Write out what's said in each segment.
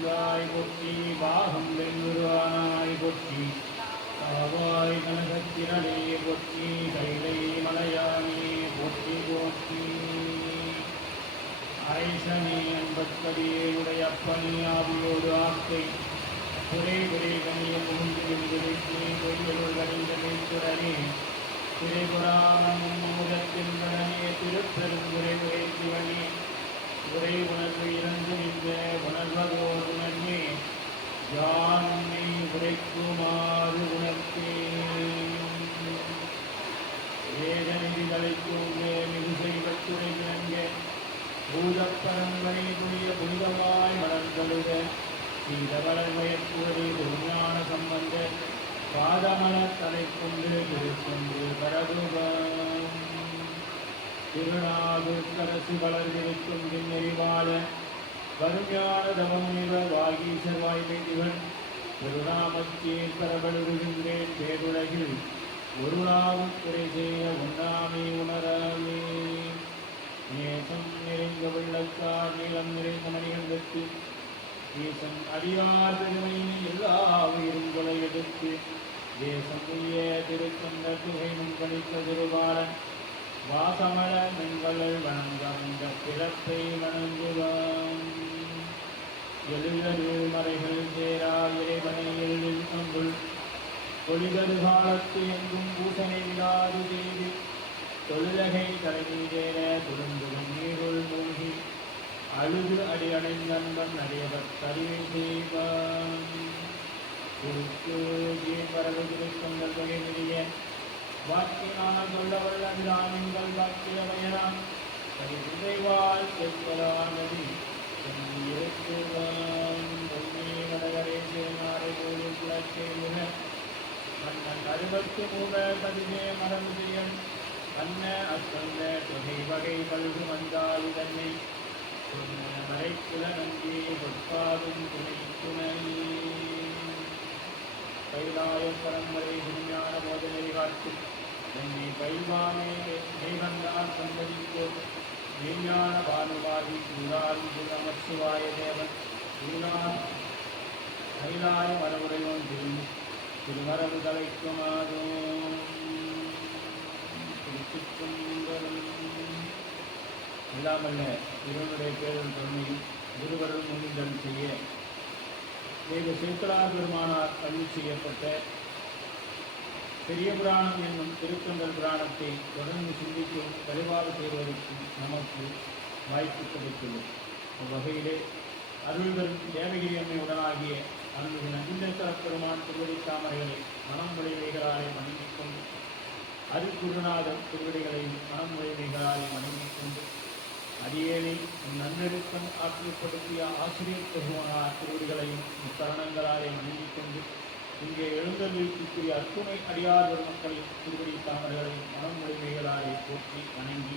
திருவந்தாய் போற்றி பாகம் வெண்குருவானாய் போற்றி காவாய் கனகத்திரனே போற்றி கைலை மலையானே போற்றி போற்றி ஐசனே அன்பத்தடியே உடையப்பனி ஆவியோடு ஆக்கை குறை குறை கனிய புகுந்து வெண்குறிச்சி பொய்யருள் கணிந்த மெய்த்துடனே திரைபுராணமும் முதத்தின் கடனே திருப்பெருங்குறை உரை சிவனே உரை உணர்வு இறந்து நின்ற உணர்வதோர் உணர்வே யான் உன்னை உரைக்குமாறு உணர்த்தேன் வேதநிதி தலைத்தூங்க மிகு செய்வத்துறை விளங்க பூதப்பரம்பரை புனிய புனிதமாய் மலர்ந்தழுத சீதவளர் வயற்குவரை திருஞான சம்பந்த பாதமலர் தலை கொண்டு திருக்கொண்டு பரதுபம் திருநாவுக்கரசு வளர்ந்திருக்கும் நெறிவாள கருஞான தவமுனிவர் வாகீசர் வாய்மைதிகள் திருநாமச்சீர் பரவழுகின்றேன் பேருலகில் ஒரு நாவும் குறை செய்ய உண்ணாமை உணராமே நேசம் நிறைந்த வெள்ளக்கார் நீளம் நிறைந்த மணிகள் வெற்றி தேசம் அடியார் பெருமையினை எல்லா உயிரும் கொலை எடுத்து தேசம் உய திருத்தந்த துகை முன்கணித்த திருவாளன் வாசமல மென்கள் வணங்கம் இந்த பிறப்பை வணங்குவான் எழுதரு மறைகள் சேரா இறைவனை எழுதில் கொண்டுள் ஒளிதரு காலத்து எங்கும் பூசனை விழாது செய்து தொழுதகை தலைமீதேற துருந்தும் நீருள் மூழ்கி அழுது அடி அடைந்தன்பன் அடையவர் கருவை செய்வான் பரவு திருத்தங்கள் தொகை நிலைய வாக்கினால் சொல்லவல்ல அபிராமிங்கள் வாக்கியமையனாம் கரிவாள் செல்வதானதி வடகரே சிறுநாரை போது குலச்சேருக மன்னன் அறுபத்து மூல கதிரே மரமுதியன் அன்ன அத்தந்த தொகை வகை பல்கு வந்தாய் தன்னை மறைக்குல நன்றி பொற்பாதும் துணை துணை கைலாய பரம்பரை விஞ்ஞான போதனை காட்டும் என்னை பயில்வாமே மெய்வந்தால் சந்ததிக்கோ விஞ்ஞான பானுவாதி குருதாரி குருமசிவாய தேவன் குருநாத் கைலாய மரபுரைவன் திருமரபு தலைக்குமாதோ இல்லாமல்ல இவனுடைய பேரல் தொன்மையில் இருவரும் முன்னிடம் செய்ய தெய்வ சேக்கலார் பெருமானார் அருள் செய்யப்பட்ட பெரிய புராணம் என்னும் திருத்தொண்டர் புராணத்தை தொடர்ந்து சிந்திக்கும் வழிபாடு செய்வதற்கு நமக்கு வாய்ப்பு கிடைத்துள்ளது. அவ்வகையிலே அருள் பெரும் தேவகிரி அம்மை உடனாகிய அருள்மிகு நந்திந்தேஸ்வர பெருமான் திருவடி தாமரைகளை மனமுடைமைகளாலே வணங்கிக் கொண்டு அருக்குருநாதர் திருவடிகளையும் மனமுடைமைகளாலே வணங்கிக் கொண்டு அடியேனை நன்னெருக்கம் ஆற்றுப்படுத்திய ஆசிரியர் பெருமானார் திருவடிகளையும் தருணங்களாலே வணங்கிக் கொண்டு இங்கே எழுந்தருளிக்குரிய அத்துணை அடியார் பெருமக்களின் திருவடி தாமரைகளையும் மனமுடைமைகளாலே போற்றி வணங்கி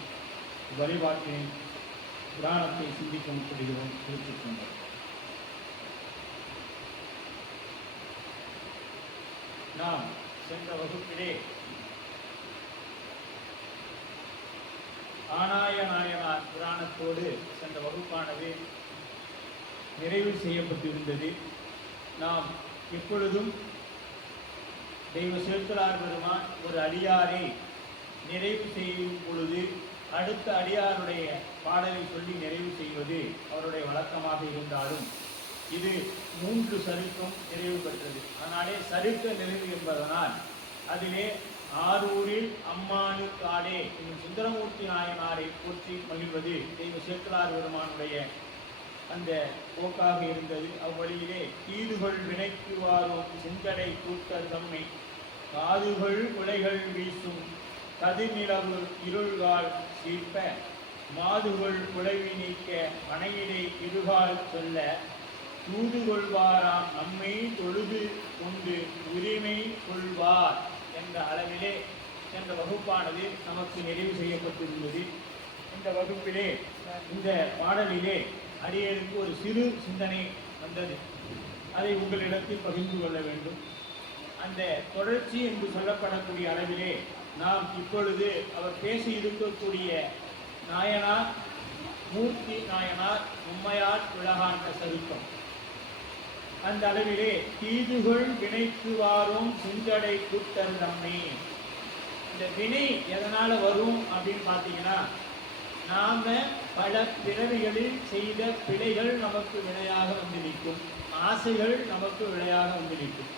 வழிபாட்டினை புராணத்தை சிந்திக்க முற்படுகிறோம். குறித்துக் கொண்டோம். நாம் சென்ற வகுப்பிலே ஆனாய நாயனார் புராணத்தோடு சென்ற வகுப்பானது நிறைவு செய்யப்பட்டிருந்தது. நாம் எப்பொழுதும் தெய்வ சேக்கலார் பெருமான் ஒரு அடியாரை நிறைவு செய்யும் பொழுது அடுத்த அடியாருடைய பாடலை சொல்லி நிறைவு செய்வது அவருடைய வழக்கமாக இருந்தாலும் இது 3 சருக்கம் நிறைவு பெற்றது. அதனாலே சருக்க நிறைவு என்பதனால் அதிலே ஆரூரில் அம்மானு காடே என்னும் சுந்தரமூர்த்தி நாயனாரை போற்றி மகிழ்வது தெய்வ சேக்கலார் பெருமானுடைய அந்த போக்காக இருந்தது. அவ்வழியிலே தீதுகள் வினைக்குவாரும் சிந்தடை கூட்டர் தம்மை காதுகள் உலைகள் வீசும் கதிர்நிலவு இருள்கால் சீர்ப்ப மாதுகள் உழைவி நீக்க மனையிடை இருகால் சொல்ல தூது கொள்வாராம் நம்மை தொழுது கொண்டு உரிமை கொள்வார் என்ற அளவிலே சென்ற வகுப்பானது நமக்கு நிறைவு செய்யப்பட்டிருந்தது. இந்த வகுப்பிலே இந்த பாடலிலே அடியேனுக்கு ஒரு சிறு சிந்தனை வந்தது. அதை உங்களிடத்தில் பகிர்ந்து கொள்ள வேண்டும். அந்த தொடர்ச்சி என்று சொல்லப்படக்கூடிய அளவிலே நாம் இப்பொழுது அவர் பேசி இருக்கக்கூடிய நாயனார் மூர்த்தி நாயனார் உம்மையார் உலகாண்ட சருக்கம் அந்த அளவிலே தீதுகள் வினைக்கு வாரும் செஞ்சடை கூட்டர் தம்மை. இந்த வினை எதனால வரும் அப்படின்னு பார்த்தீங்கன்னா, நாம பல பிறவிகளில் செய்த பிழைகள் நமக்கு வினையாக வந்து நிற்கும், ஆசைகள் நமக்கு வினையாக வந்து நிற்கும்.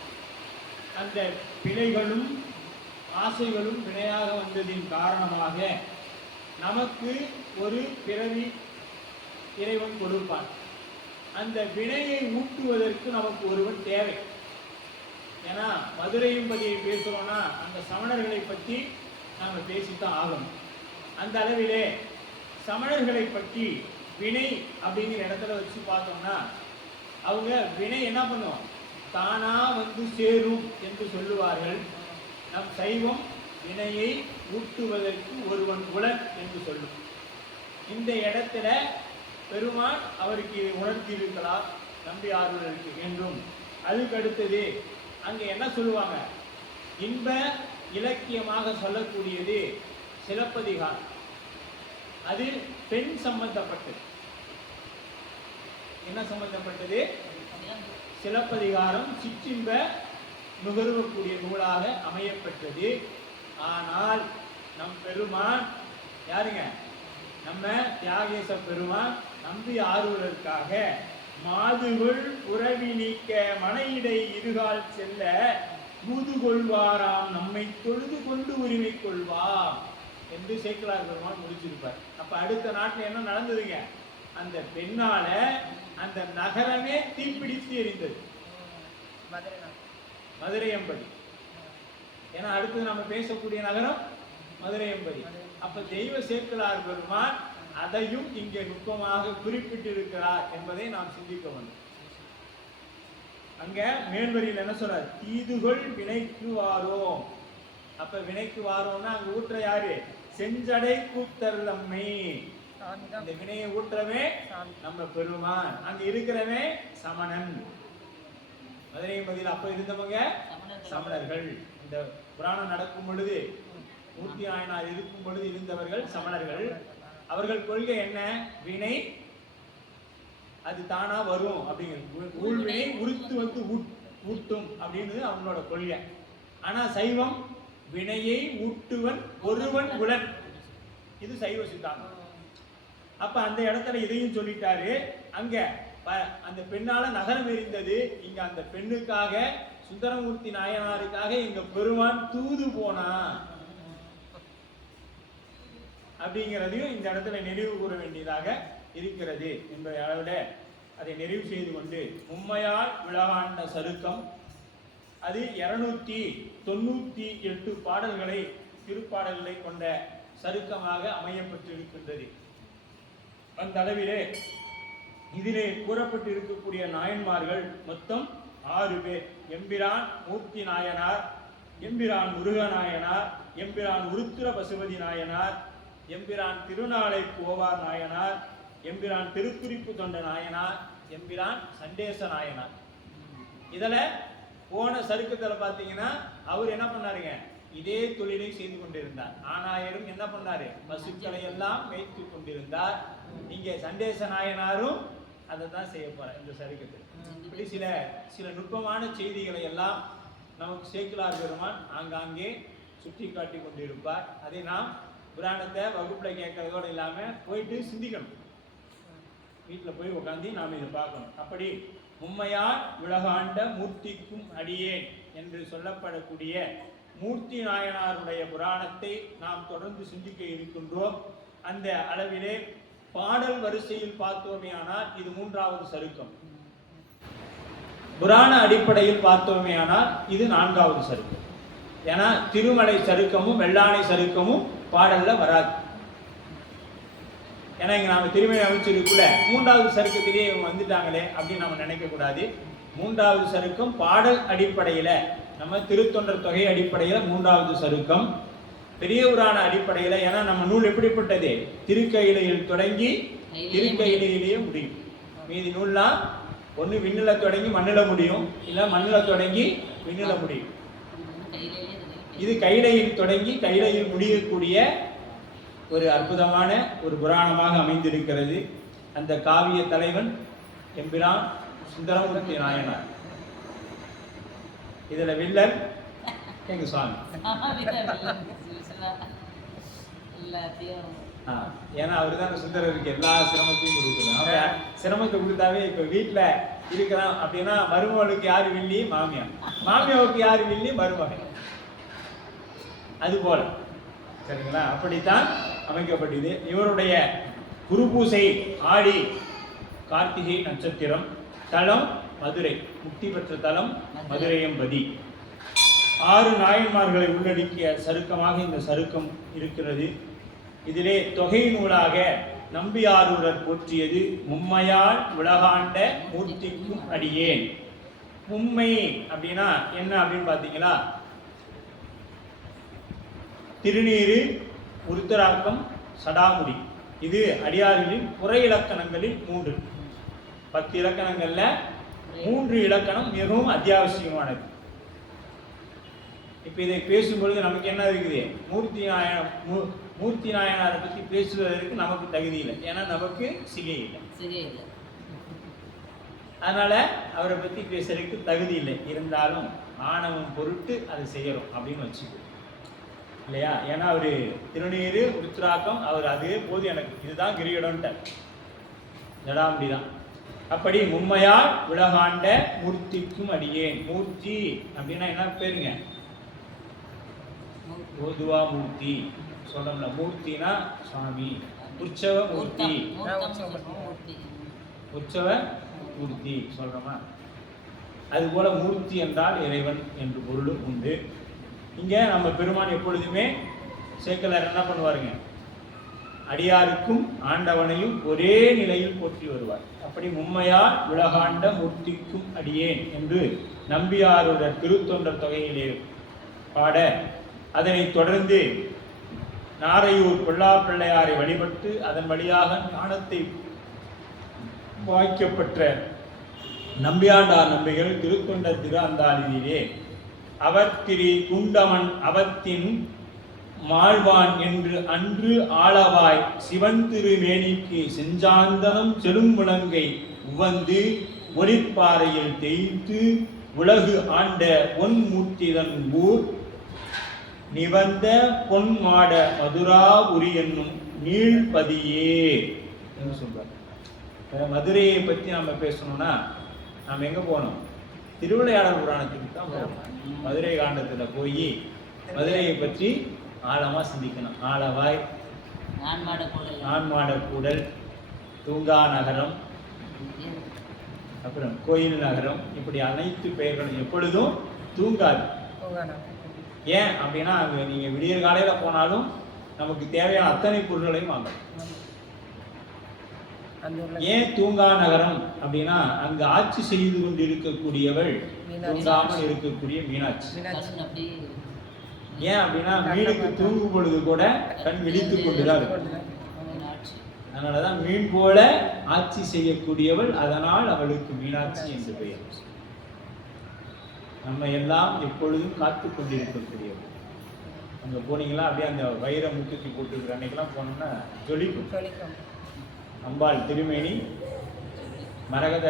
அந்த பிழைகளும் ஆசைகளும் வினையாக வந்ததின் காரணமாக நமக்கு ஒரு பிறவி இறைவன் கொடுப்பான். அந்த வினையை ஊட்டுவதற்கு நமக்கு ஒருவன் தேவை. ஏன்னா மதுரையம்பதியை பேசுறோம்னா அந்த சமணர்களை பற்றி நாம பேசித்தான் ஆகணும். அந்த அளவிலே சமணர்களை பற்றி வினை அப்படிங்கிற இடத்துல வச்சு பார்த்தோம்னா, அவங்க வினை என்ன பண்ணுவோம், தானா வந்து சேரும் என்று சொல்லுவார்கள். நம் சைவம் வினையை ஊட்டுவதற்கு ஒருவன் உலன் என்று சொல்லும். இந்த இடத்துல பெருமான் அவருக்கு உணர்த்தி இருக்கலாம் நம்பி ஆர்வலருக்கு என்றும். அதுக்கு அடுத்தது அங்க என்ன சொல்லுவாங்க, இன்ப இலக்கியமாக சொல்லக்கூடியது சிலப்பதிகாரம். அது பெண் சம்பந்தப்பட்டது. என்ன சம்பந்தப்பட்டது? சிலப்பதிகாரம் சிற்றின்ப நுகர்வக்கூடிய நூலாக அமையப்பட்டது. ஆனால் நம் பெருமான் யாருங்க, நம்ம தியாகேச பெருமான் நம்பி ஆர்வலருக்காக மாதுகுள் உறவி நீக்க மனையிடை இருகால் செல்ல தூது கொள்வாராம் நம்மை தொழுது கொண்டு உரிமை கொள்வார் என்று சேக்கிழார் பெருமான் முடிச்சிருப்பார். அப்ப அடுத்த நாட்டில் என்ன நடந்ததுங்க, அந்த பெண்ணால அந்த நகரமே தீப்பிடித்து எரிந்தது, மதுரையம்பதி. ஏன்னா அடுத்தது நம்ம பேசக்கூடிய நகரம் மதுரையம்பதி. அப்ப தெய்வ சேக்கிழார் பெருமான் அதையும் இங்கே நுட்பமாக குறிப்பிட்டிருக்கிறார் என்பதை நாம் சிந்திக்க வேண்டும். அங்க மேல்வரியில் என்ன சொல்றார், தீதுகள் வினைக்கு வாரோம். அப்ப வினைக்கு வாரோம்னா அங்க ஊற்ற யாரு, செஞ்சடை கூத்தர் தம்மை. இந்த வினையை ஊற்றவே நம்ம பெருமான், அங்க இருக்கிறவே சமணன். மதுரையம்பதியில் அப்ப இருந்தவங்க சமணர்கள். இந்த புராணம் நடக்கும் பொழுது மூர்த்தி நாயனார் இருக்கும் பொழுது இருந்தவர்கள் சமணர்கள். அவர்கள் கொள்கை என்ன, வினை அது தானா வரும் அப்படிங்கிறது, ஊழ்வினை உறுத்து வந்து ஊட்டும் அப்படின்னு அவங்களோட கொள்கை. ஆனா சைவம் வினையை ஊட்டுவன் ஒருவன் உலன், இது சைவ சித்தாந்தம். அப்ப அந்த இடத்துல இதையும் சொல்லிட்டாரு. அங்க அந்த பெண்ணால நகரம் எரிந்தது. இங்க அந்த பெண்ணுக்காக சுந்தரமூர்த்தி நாயனாருக்காக எங்க பெருமான் தூது போனா அப்படிங்கிறதையும் இந்த இடத்துல நிறைவு கூற வேண்டியதாக இருக்கிறது என்பதை அளவில் அதை நிறைவு செய்து கொண்டு, மும்மையால் விழாண்ட சருக்கம் அது 298 பாடல்களை திருப்பாடல்களை கொண்ட சருக்கமாக அமையப்பட்டிருக்கின்றது. அந்த அளவிலே இதிலே கூறப்பட்டு இருக்கக்கூடிய நாயன்மார்கள் மொத்தம் 6 பேர். எம்பிரான் மூர்த்தி நாயனார், எம்பிரான் முருகநாயனார், எம்பிரான் உருத்திர பசுபதி நாயனார், எம்பிரான் திருநாளை போவார் நாயனார், எம்பிரான் திருக்குறிப்பு தொண்ட நாயனார், எம்பிரான் சண்டேச நாயனார். இதுல போன சருக்கத்தில் பார்த்தீங்கன்னா அவர் என்ன பண்ணாருங்க, இதே தொழிலை செய்து கொண்டிருந்தார். ஆனாயரும் என்ன பண்ணாரு, பசுக்களை எல்லாம் மேய்த்து கொண்டிருந்தார். இங்கே சண்டேச நாயனாரும் அதை தான் செய்ய போறார் இந்த சருக்கத்தில். இப்படி சில நுட்பமான செய்திகளை எல்லாம் நமக்கு சேக்கிழார் பெருமான் ஆங்காங்கே சுட்டி காட்டி கொண்டிருப்பார். அதை நாம் புராணத்தை வகுப்புல கேட்கறதோடு இல்லாம போயிட்டு சிந்திக்கணும், வீட்டில் போய் உட்காந்து நாம் இதை பார்க்கணும். அப்படி மும்மையால் உலகாண்ட மூர்த்திக்கும் அடியேன் என்று சொல்லப்படக்கூடிய மூர்த்தி நாயனாருடைய புராணத்தை நாம் தொடர்ந்து சிந்திக்க இருக்கின்றோம். அந்த அளவிலே பாடல் வரிசையில் பார்த்தோமே ஆனால் இது 3வது சருக்கம். புராண அடிப்படையில் பார்த்தோமே ஆனால் இது 4வது சருக்கம். ஏன்னா திருமலை சருக்கமும் வெள்ளானை சருக்கமும் பாடல்ல வராது. ஏன்னா இங்க நாம திருமலை அமைச்சிருக்குள்ள 3வது சருக்கத்திலேயே இவங்க வந்துட்டாங்களே அப்படின்னு நம்ம நினைக்க கூடாது. 3வது சருக்கம் பாடல் அடிப்படையில, நம்ம திருத்தொண்டர் தொகை அடிப்படையில 3வது சருக்கம். பெரிய புராண அடிப்படையில, ஏன்னா நம்ம நூல் எப்படிப்பட்டது, திருக்கையிலையில் தொடங்கி திருக்கையிலேயே முடியும். மீதி நூல்லாம் ஒன்று விண்ணில தொடங்கி மண்ணில முடியும், இல்லை மண்ணில தொடங்கி விண்ணில முடியும். இது கைலையில் தொடங்கி கைலையில் முடியக்கூடிய ஒரு அற்புதமான ஒரு புராணமாக அமைந்திருக்கிறது. அந்த காவிய தலைவன் எம்பிரான் சுந்தரமூர்த்தி நாயனார். இதுல வில்லன் எங்க சுவாமி. ஏன்னா அவரு தான் சுந்தரருக்கு எல்லா சிரமத்தையும் கொடுக்கணும். அவன் சிரமத்தை கொடுத்தாவே இப்ப வீட்டுல இருக்கிறான் அப்படின்னா மருமகளுக்கு யாரு வில்லி? மாமியார். மாமியாவுக்கு யாரு வில்லி? மருமகன். அது போல சரிங்களா? அப்படித்தான் அமைக்கப்பட்டது. இவருடைய குரு பூசை ஆடி கார்த்திகை நட்சத்திரம், தலம் மதுரை, முக்தி பெற்ற தலம் மதுரையம்பதி. 6 நாயன்மார்களை உள்ளடக்கிய சருக்கமாக இந்த சருக்கம் இருக்கிறது. இதிலே தொகை நூலாக நம்பியாரூரர் போற்றியது மும்மையால் உலகாண்ட மூர்த்திக்கும் அடியேன். மும்மை அப்படின்னா என்ன அப்படின்னு பார்த்தீங்களா? திருநீரு, உருத்தராக்கம், சடாமுடி. இது அடியார்களின் புற இலக்கணங்களில் 3. 10 இலக்கணங்கள்ல 3 இலக்கணம் மிகவும் அத்தியாவசியமானது. இப்ப இதை பேசும்பொழுது நமக்கு என்ன இருக்குது? மூர்த்தி நாயனாரை பற்றி பேசுவதற்கு நமக்கு தகுதி இல்லை. ஏன்னா நமக்கு சிகை இல்லை. அதனால அவரை பற்றி பேசுறதுக்கு தகுதி இல்லை. இருந்தாலும் ஆணவம் பொருட்டு அதை செய்யறோம் அப்படின்னு வச்சுக்கோ இல்லையா? ஏன்னா அவரு திருநீரு, உருத்திராக்கம், அவர் அதே போது எனக்கு இதுதான் கிரீடம்ட்ட ஜடாமுடிதான். அப்படி மும்மையால் உலகாண்ட மூர்த்திக்கும் அடியேன். மூர்த்தி அப்படின்னா என்ன பேருங்க? ஓதுவா மூர்த்தி சொல்றோம்ல. மூர்த்தினா சுவாமி. உற்சவ மூர்த்தி, உற்சவ மூர்த்தி சொல்றோமா? அது போல மூர்த்தி என்றால் இறைவன் என்று பொருளும் உண்டு. இங்க நம்ம பெருமான் எப்பொழுதுமே சேக்கலார் என்ன பண்ணுவாருங்க? அடியாருக்கும் ஆண்டவனையும் ஒரே நிலையில் போற்றி வருவார். அப்படி மும்மையால் உலகாண்ட மூர்த்திக்கும் அடியேன் என்று நம்பியாருடைய திருத்தொண்டர் தொகையிலே பாட, அதனைத் தொடர்ந்து நாரையூர் பொல்லாப்பிள்ளையாரை வழிபட்டு அதன் வழியாக ஞானத்தை வாய்க்கப்பெற்ற நம்பியாண்டார் நம்பிகள் திருத்தொண்டர் திரு அந்தாளிலே அவத்திரி குண்டமன் அவத்தின் மாழ்வான் என்று அன்று ஆளவாய் சிவன் திருமேனிக்கு செஞ்சாந்தனம் செழுமுழங்கை உவந்து ஒளிப்பாறையில் தேய்த்து உலகு ஆண்ட பொன்மூர்த்திதன் ஊர் நிவந்த பொன்மாட மதுராபுரி என்னும் நீழ்பதியே என்று சொல்றார். மதுரையை பற்றி நம்ம பேசணும்னா நாம் எங்க போனோம்? திருவிளையாடல் புராணத்துக்கு தான் போகணும். மதுரை காண்டத்துல போய் மதுரையை பற்றி ஆழமா சிந்திக்கணும். ஆளவாய், நான்மாட கூடல், தூங்கா நகரம், அப்புறம் கோயில் நகரம், இப்படி அனைத்து பெயர்களும் எப்பொழுதும் தூங்காது. ஏன் அப்படின்னா அங்க நீங்க விடிய காலையில போனாலும் நமக்கு தேவையான அத்தனை பொருட்களையும் வாங்கலாம். ஏன் தூங்கா நகரம் அப்படின்னா அங்கு ஆட்சி செய்து கொண்டு இருக்கக்கூடியவள் தூங்காமல் இருக்கக்கூடிய மீனாட்சி. ஏன் அப்படின்னா மீனுக்கு தூங்கும் பொழுது கூட கண் விழித்துக் கொண்டுதான் இருக்கும். அதனாலதான் மீன் போல ஆட்சி செய்யக்கூடியவள், அதனால் அவளுக்கு மீனாட்சி என்று பெயர். நம்ம எல்லாம் எப்பொழுதும் காத்து கொண்டிருக்கக்கூடியவள். அங்க போனீங்களா அப்படியே அந்த வைர முத்துத்தி போட்டுருக்கிற அன்னைக்கெல்லாம் போனோம்னா ஜொலிக்கும். அம்பாள் திருமேனி மரகத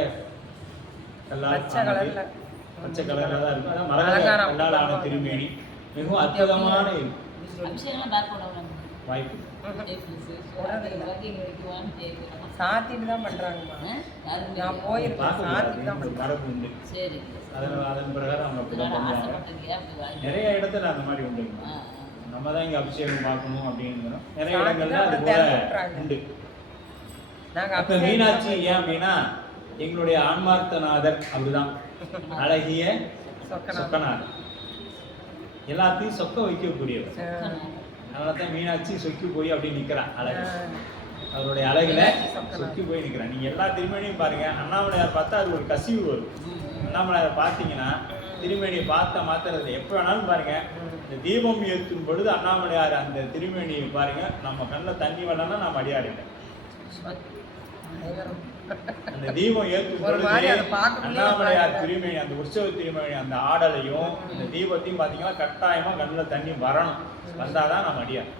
பச்சை கலர்ல தான் இருக்கும். அதான் மரகத கல்லால் ஆன திருமேனி மிகவும் அற்புதமான வாய்ப்பு. சாத்திட்டு தான் பண்றாங்க. நான் போயிருக்கேன். மரபு உண்டு. அதன் பிரகாரம் அவங்க அப்படிதான் பண்ணுவாங்க. நிறைய இடத்துல அந்த மாதிரி உண்டு. நம்ம தான் இங்க அபிஷேகம் பார்க்கணும் அப்படிங்கிறோம். நிறைய இடங்கள்ல அது போல உண்டு. அப்ப மீனாட்சி ஏன் அப்படின்னா எங்களுடைய ஆன்மார்த்தநாதர் அவருதான். அழகிய சொக்கநாதர், எல்லாத்தையும் சொக்க வைக்கக்கூடியவர். அதனாலதான் மீனாட்சி சொக்கி போய் அப்படி நிக்கிறான். அழகு, அவருடைய அழகுல சொக்கி போய் நிக்கிறான். நீங்க எல்லா திருமணியும் பாருங்க. அண்ணாமலையார் பார்த்தா அது ஒரு கசிவு வரும். அண்ணாமலையார் பார்த்தீங்கன்னா திருமேனியை மாத்துறது எப்ப வேணாலும் பாருங்க. இந்த தீபம் ஏற்றும் பொழுது அண்ணாமலையார் அந்த திருமேனியை பாருங்க, நம்ம கண்ணில் தண்ணி வரலன்னா நம்ம அடியாடுங்க. அந்த தீபம் ஏற்றும் பொழுது அண்ணாமலையார் திருமேனி, அந்த உற்சவ திருமேனி, அந்த ஆடலையும் இந்த தீபத்தையும் பாத்தீங்கன்னா கட்டாயமா கண்ணில் தண்ணி வரணும். வந்தாதான் நம்ம அடியார்.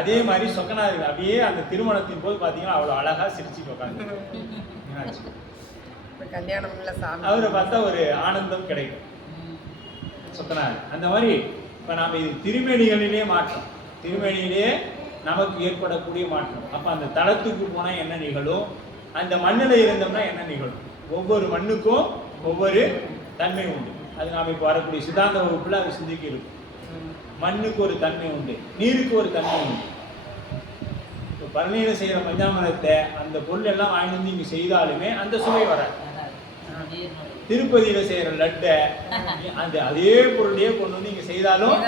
அதே மாதிரி சொக்கநாதர் அப்படியே அந்த திருமணத்தின் போது பாத்தீங்கன்னா அவ்வளவு அழகா சிரிச்சுட்டு உட்காந்து மீனாட்சி. கல்யாணம் இல்ல சாமி. அவரை பார்த்தா ஒரு ஆனந்தம் கிடைக்கும். சொத்தனார் அந்த மாதிரி இப்போ நாம் இது திருமேனிகளிலே மாற்றம், திருமேனியிலே நமக்கு ஏற்படக்கூடிய மாற்றம். அப்போ அந்த தளத்துக்கு போனால் என்ன நிகழும், அந்த மண்ணில் இருந்தோம்னா என்ன நிகழும், ஒவ்வொரு மண்ணுக்கும் ஒவ்வொரு தன்மை உண்டு. அது நாம் இப்போ வரக்கூடிய சித்தாந்த வகுப்பில் அது சிந்திக்க இருக்கும். மண்ணுக்கு ஒரு தன்மை உண்டு, நீருக்கு ஒரு தன்மை உண்டு. இப்போ பழனியில் செய்கிற பஞ்சாமரத்தை அந்த பொருள் எல்லாம் வாங்கி வந்து இங்கே செய்தாலுமே அந்த சுவை வராது. திருப்பதியில செய்யற லட்டை அந்த அதே பொருளையே கொண்டு வந்து இங்க செய்தாலும்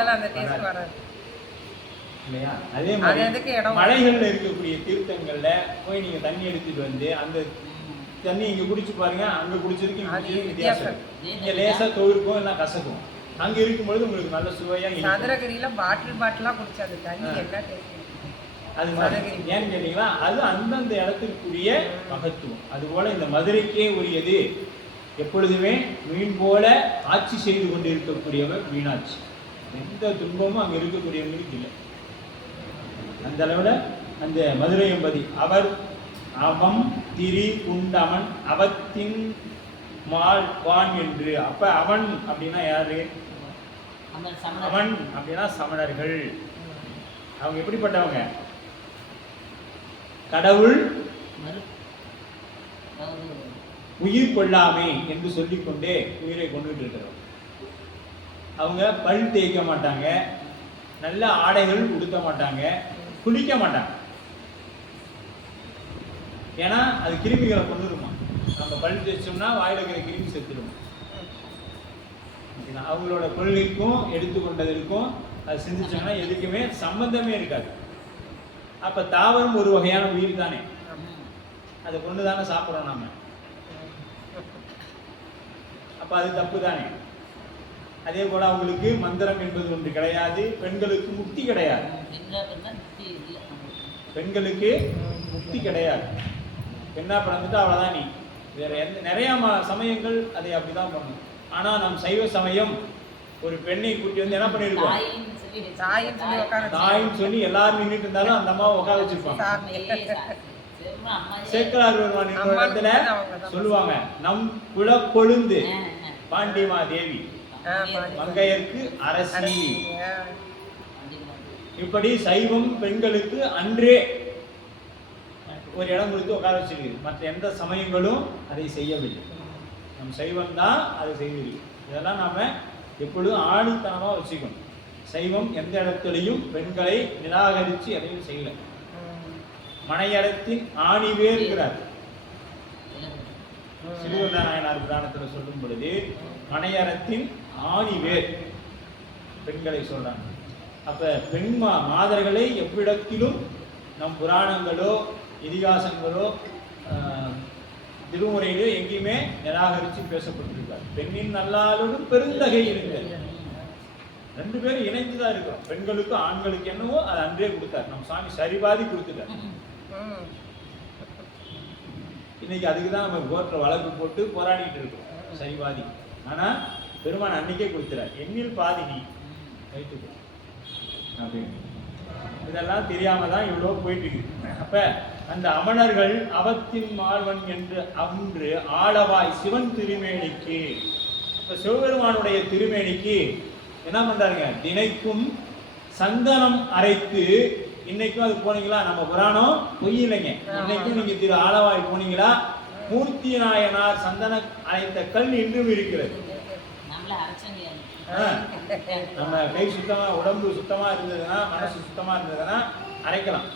இல்லையா? அதே மாதிரி மலைகள்ல இருக்கக்கூடிய தீர்த்தங்கள்ல போய் நீங்க தண்ணி எடுத்துட்டு வந்து அந்த தண்ணி இங்க குடிச்சு பாருங்க, அங்க குடிச்சதுக்கு இங்க குடிச்சதுக்கு வித்தியாசம். இங்க லேசா தோயிருக்கும் எல்லாம் கசக்கும், அங்க இருக்கும்பொழுது உங்களுக்கு நல்ல சுவையா சதுரகிரியில பாட்டிலா குடிச்சது தண்ணி என்ன டேஸ்ட். அது மாதிரி ஏன்னு கேட்டீங்களா, அது அந்தந்த இடத்திற்குரிய மகத்துவம். அதுபோல இந்த மதுரைக்கே உரியது எப்பொழுதுமே மீன் போல ஆட்சி செய்து கொண்டு இருக்கக்கூடியவர் மீனாட்சி. எந்த துன்பமும் அங்கே இருக்கக்கூடியவங்களுக்கு இல்லை. அந்த அளவில் அந்த மதுரை என்பதி அவர் அவம் திரி குண்டமன் அவத்தின் மால் வான் என்று. அப்ப அவன் அப்படின்னா யாரு? அவன் அப்படின்னா சமணர்கள். அவங்க எப்படிப்பட்டவங்க? கடவுள் உயிர் கொள்ளாமை என்று சொல்லிக்கொண்டே உயிரை கொண்டுட்டு இருக்கிறோம். அவங்க பல் தேய்க்க மாட்டாங்க, நல்ல ஆடைகள் உடுத்த மாட்டாங்க, குளிக்க மாட்டாங்க. ஏன்னா அது கிருமிகளை கொண்டுருமா. நம்ம பல் தேய்ச்சோம்னா வாயில இருக்கிற கிருமி செத்துடும். அவங்களோட கொள்கைக்கும் எடுத்துக்கொண்டதற்கும் அது சிந்திச்சோம்னா எதுக்குமே சம்பந்தமே இருக்காது. அப்ப தாவரம் ஒரு வகையான உயிர் தானே, அதை கொண்டு தானே சாப்பிட்றோம் நாம. அப்ப அது தப்பு தானே. அதே போல அவங்களுக்கு மந்திரம் என்பது ஒன்று கிடையாது, பெண்களுக்கு முக்தி கிடையாது. பெண்களுக்கு முக்தி கிடையாது. பெண்ணா பிறந்துட்டு அவ்வளவுதான் நீ. வேற எந்த நிறைய சமயங்கள் அதை அப்படிதான் பண்ணும். ஆனா நம் சைவ சமயம் ஒரு பெண்ணை கூட்டி வந்து என்ன பண்ணிருக்கோம், தாயின்னு சொல்லி எல்லாரும் நின்றுட்டு இருந்தாலும் அந்த அம்மாவை உட்கார வச்சிருப்பாங்க. சேக்கலார் இடத்துல சொல்லுவாங்க, நம் குல கொழுந்து பாண்டிமா தேவி மங்கையர்க்கு அரசி. இப்படி சைவம் பெண்களுக்கு அன்றே ஒரு இடம் கொடுத்து உட்கார வச்சிருக்கு. மற்ற எந்த சமயங்களும் அதை செய்யவில்லை. நம் சைவம் தான் அதை செய்திருக்கு. இதெல்லாம் நாம எப்பொழுதும் ஆணித்தனமா வச்சுக்கணும். சைவம் எந்த இடத்துலையும் பெண்களை நிராகரித்து எதையும் செய்யல. மனையறத்தின் ஆணிவே இருக்கிறார். சிறுவந்த நாயனார் புராணத்தில் சொல்லும் பொழுது மனையறத்தின் ஆணிவேர் பெண்களை சொல்றாங்க. அப்ப பெண் மாதர்களை எவ்விடத்திலும் நம் புராணங்களோ இதிகாசங்களோ திருமுறையிலோ எங்கேயுமே நிராகரித்து பேசப்பட்டிருக்கார். பெண்ணின் நல்லாளோடும் பெருந்தகை இருந்தது. ரெண்டு பேரும் இணைந்துதான் இருக்கிறோம். பெண்களுக்கும் ஆண்களுக்கு என்னவோ அது அன்றே கொடுத்தார். நம்ம சாமி சரிபாதி கொடுத்துட்டார். இன்னைக்கு அதுக்குதான் நம்ம கோர்ட்ல வழக்கு போட்டு போராடிட்டு இருக்கோம், சரிபாதி. ஆனா பெருமான் அன்னைக்கே கொடுத்துறார், எண்ணில் பாதி நீ வைத்துக்கோ அப்படின்னு. இதெல்லாம் தெரியாம தான் இவ்வளவு போயிட்டு இருக்கு. அப்ப அந்த அமணர்கள் அவத்தின் மாழ்வன் என்று அன்று ஆளவாய் சிவன் திருமேனிக்கு, இப்ப சிவபெருமானுடைய திருமேனிக்கு என்ன பண்றாங்க, தினைக்கும் சந்தனம் அரைத்து. இன்னைக்கும் அது போனீங்களா, நம்ம புராணம் பொய் இல்லைங்க. இன்னைக்கும் நீங்க திரு ஆலவாய் போனீங்களா, மூர்த்தி நாயனார் சந்தன அரைத்த கல் இன்றும் இருக்கிறது. நம்ம கை சுத்தமா, உடம்பு சுத்தமா இருந்ததுன்னா, மனசு சுத்தமா இருந்ததுன்னா அரைக்கலாம்.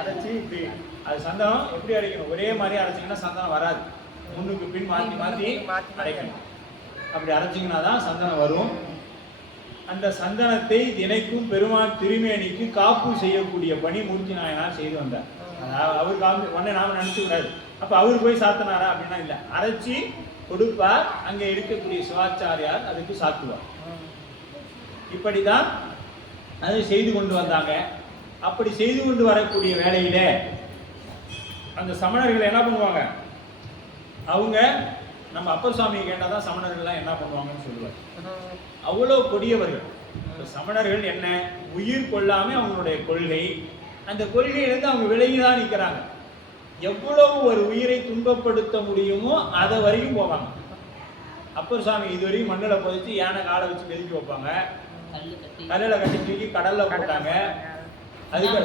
அரைச்சி இப்படி அது சந்தனம் எப்படி அரைக்கணும், ஒரே மாதிரி அரைச்சிங்கன்னா சந்தனம் வராது. முன்னுக்கு பின் மாற்றி மாற்றி அரைக்கணும். அப்படி அரைச்சிங்கன்னா தான் சந்தனம் வரும். அந்த சந்தனத்தை தினைக்கும் பெருமான் திருமேனிக்கு காப்பு செய்யக்கூடிய பணி மூர்த்தி நாயனார் செய்து வந்தார். அவர் காப்பு உடனே நாம நினைச்சு கூடாது, அப்ப அவர் போய் சாத்தினாரா அப்படின்னா இல்லை, அரைச்சி கொடுப்பார். அங்கே இருக்கக்கூடிய சிவாச்சாரியார் அதுக்கு சாத்துவார். இப்படிதான் அதை செய்து கொண்டு வந்தாங்க. அப்படி செய்து கொண்டு வரக்கூடிய வேளையில அந்த சமணர்கள் என்ன பண்ணுவாங்க, அவங்க நம்ம அப்பர் சுவாமியை கேட்டாதான் சமணர்கள்லாம் என்ன பண்ணுவாங்கன்னு சொல்லுவார். அவ்வளோ கொடியவர்கள் சமணர்கள். என்ன, உயிர் கொள்ளாம அவங்களுடைய கொள்கை, அந்த கொள்கையிலிருந்து அவங்க விலகிதான் நிற்கிறாங்க. எவ்வளவு ஒரு உயிரை துன்பப்படுத்த முடியுமோ அதை வரைக்கும் போவாங்க. அப்பர் சாமி இதுவரையும் மண்ணில் புதைச்சு யானை காலை வச்சு மெதிக்கி வைப்பாங்க, கல்லில் கட்டி தூக்கி கடல்ல போட்டாங்க, அதுக்கு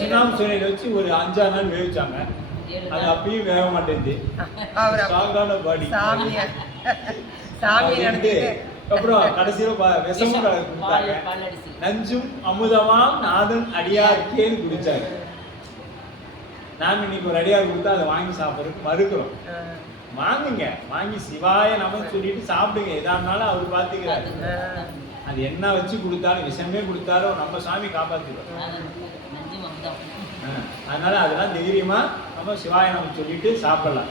சுண்ணாம்பு சூரியல வச்சு ஒரு 5-6 நாள் வேவிச்சாங்க, அது அப்பயும் வேக மாட்டேங்குது, ஸ்ட்ராங்கான பாடி. அப்புறம் கடைசியில விஷமும் கொடுத்தாங்க, நஞ்சும் அமுதமாம் நாதன் அடியார்க்கேன்னு குடிச்சாரு. நாம இன்னைக்கு ஒரு அடியார் கொடுத்தா அதை வாங்கி சாப்பிட்றதுக்கு மறுக்கிறோம். வாங்குங்க, வாங்கி சிவாய நம சொல்லிட்டு சாப்பிடுங்க, எதா இருந்தாலும் அவர் பார்த்துக்கிறாரு. அது என்ன வச்சு கொடுத்தாலும் விஷமே கொடுத்தாலும் நம்ம சாமி காப்பாத்திடுவோம். அதனால அதெல்லாம் தைரியமா நம்ம சிவாய நம சொல்லிட்டு சாப்பிடலாம்.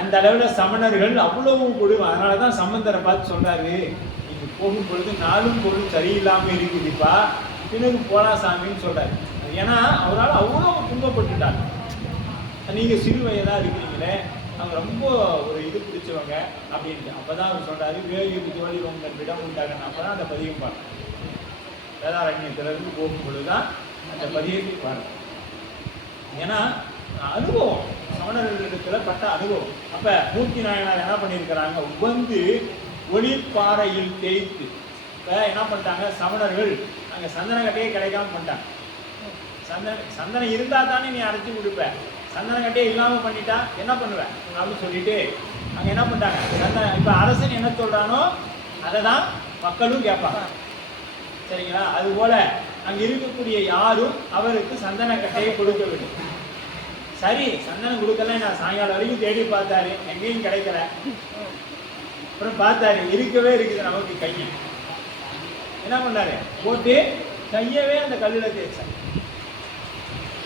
அந்த அளவுல சமணர்கள் அவ்வளவு கொடுமை. அதனாலதான் சம்பந்தரை பார்த்து சொல்றாரு, நீங்க போகும் பொழுது நாளும் பொருள் சரியில்லாம இருக்குதுப்பா, பிறகு போலா சாமின்னு சொல்றாரு. ஏன்னா அவரால் அவ்வளவு துன்பப்பட்டுட்டார். நீங்க சிறு வயதா இருக்கிறீங்களே, அவங்க ரொம்ப ஒரு இது பிடிச்சவங்க அப்படின்ட்டு. அப்பதான் அவர் சொல்றாரு, வேறு தோழி உங்கள் விடம் உண்டாக. அப்பதான் அந்த பதியம் பாருங்க, வேதாரண்யத்திலிருந்து போகும் பொழுதுதான் அந்த பதியத்தை பாருங்க. ஏன்னா அனுபவம், சமணர்களிடத்துல பட்ட அனுபவம். அப்ப மூர்த்தி நாயனார் என்ன பண்ணியிருக்கிறாங்க, உபந்து ஒளிப்பாறையில் தேய்த்து. இப்ப என்ன பண்ணிட்டாங்க சமணர்கள், அங்க சந்தன கட்டையே கிடைக்காம பண்ணிட்டாங்க. சந்தனம் இருந்தா தானே நீ அரைச்சி கொடுப்ப, சந்தன கட்டையே இல்லாம பண்ணிட்டா என்ன பண்ணுவேன் அப்படின்னு சொல்லிட்டு அங்க என்ன பண்ணிட்டாங்க சந்தன. இப்ப அரசன் என்ன சொல்றானோ அதை தான் மக்களும் கேட்பாங்க, சரிங்களா? அது போல அங்க இருக்கக்கூடிய யாரும் அவருக்கு சந்தன கட்டையை கொடுக்க வேண்டும். சரி, சந்தனம் கொடுக்கல, நான் சாயங்காலம் வரைக்கும் தேடி பார்த்தாரு, எங்கேயும் கிடைக்கல. அப்புறம் பார்த்தாரு, இருக்கவே இருக்குது நமக்கு கையை. என்ன பண்ணாரு, போட்டு கையவே அந்த கல்லுல தேய்ச்சாரு,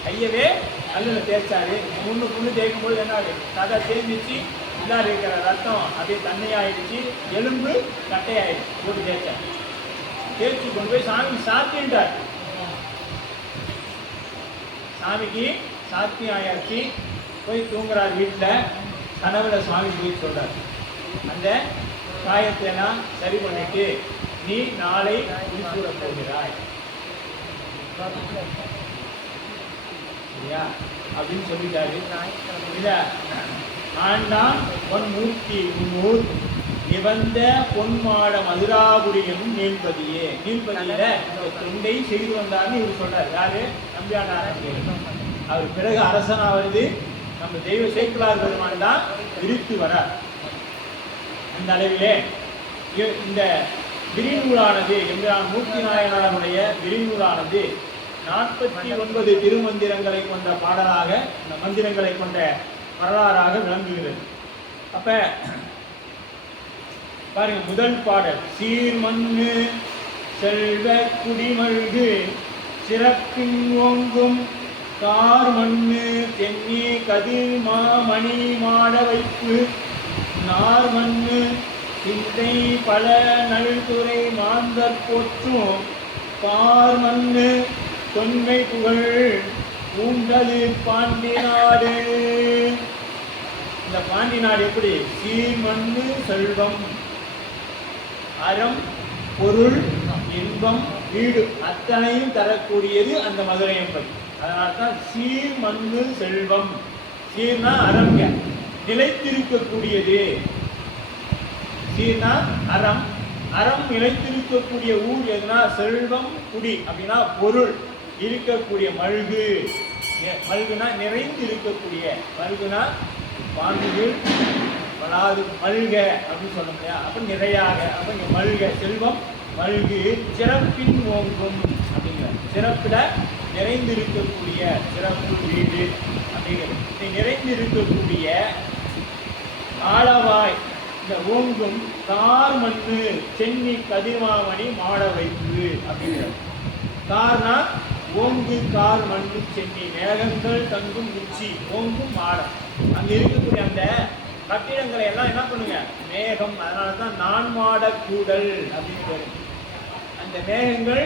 கையவே கல்லுல தேய்ச்சாரு. புண்ணு தேய்க்கும் போது என்ன ஆகுது, கதை தேய்ச்சி இல்லாத இருக்கிற ரத்தம் அப்படியே தண்ணியாயிடுச்சு, எலும்பு கட்டையாயிடுச்சு. போட்டு தேய்ச்சாரு, தேய்ச்சி கொண்டு போய் சாமி சாத்தின்ட்டார். சாமிக்கு சாத்தி ஆயாச்சு, போய் தூங்குறார் வீட்டில். கனவுல சுவாமி போய் சொல்றார், அந்த காயத்தை எல்லாம் சரி பண்ணிட்டு நீ நாளை திருச்சூர போகிறாய் சரியா அப்படின்னு சொல்லிட்டாரு. இத ஆண்டான் பொன் மூர்த்தி முன்னூர் நிபந்த பொன்மாட மதுராபுரியும் நீள்பதியே. நீள்பதியில தொண்டை செய்து வந்தார்னு இவர் சொல்றாரு. யாரு, நம்பியாண்டார். அவர் பிறகு அரசனா வருது நம்ம தெய்வ சேக்கிழார் பெருமான் தான் விரித்து வரார். அந்த அளவிலே இந்த விரிநூலானது, எம்பிரான் மூர்த்தி நாயனாருடைய விரிநூலானது 49 திருமந்திரங்களை கொண்ட பாடலாக, இந்த மந்திரங்களை கொண்ட வரலாறாக விளங்குகிறது. அப்ப பாருங்க, முதல் பாடல் சீர்மண்ணு செல்வ குடிமல்கு சிறப்பின் ஓங்கும் கார் மண்ணு தென்னி கதிர் மாமணி மாட வைப்பு நார் மண்ணு சிந்தை பல நல்துறை மாந்தர் போற்றும் பார் மண்ணு தொன்மை புகழ் பூண்டது பாண்டி நாடு. இந்த பாண்டி நாடு எப்படி, சீர்மண்ணு செல்வம், அறம் பொருள் இன்பம் வீடு அத்தனையும் தரக்கூடியது அந்த மதுரையம்பதி. அதனால்தான் சீர் மண்ணு செல்வம். சீர்னா அறம்ங்க, நிலைத்திருக்கக்கூடியது. சீர்னா அறம், அறம் நிலைத்திருக்கக்கூடிய ஊர் எதுனா செல்வம், குடி அப்படின்னா பொருள் இருக்கக்கூடிய மல்கு. மல்குனா நிறைந்து இருக்கக்கூடிய, மல்குனா பாண்டுகள் வளாது மல்க அப்படின்னு சொல்ல முடியாது. அப்ப நிறையாக, அப்ப இங்க மல்க செல்வம் மல்கு சிறப்பின் ஓங்கும் அப்படிங்கிற சிறப்பிட நிறைந்திருக்கக்கூடிய சிறப்பு வீடு அப்படிங்கிறது. நிறைந்திருக்கக்கூடிய ஆளவாய் இந்த ஓங்கும் கார் மண்ணு சென்னி கதிர்மாமணி மாட வைப்பு அப்படிங்கிறது. கார்னா ஓங்கு கார் மண்ணு சென்னி, மேகங்கள் தங்கும் உச்சி, ஓங்கும் மாடம். அங்க இருக்கக்கூடிய அந்த கட்டிடங்களை எல்லாம் என்ன பண்ணுங்க, மேகம். அதனாலதான் நான் மாட கூடல் அப்படின்னு. அந்த மேகங்கள்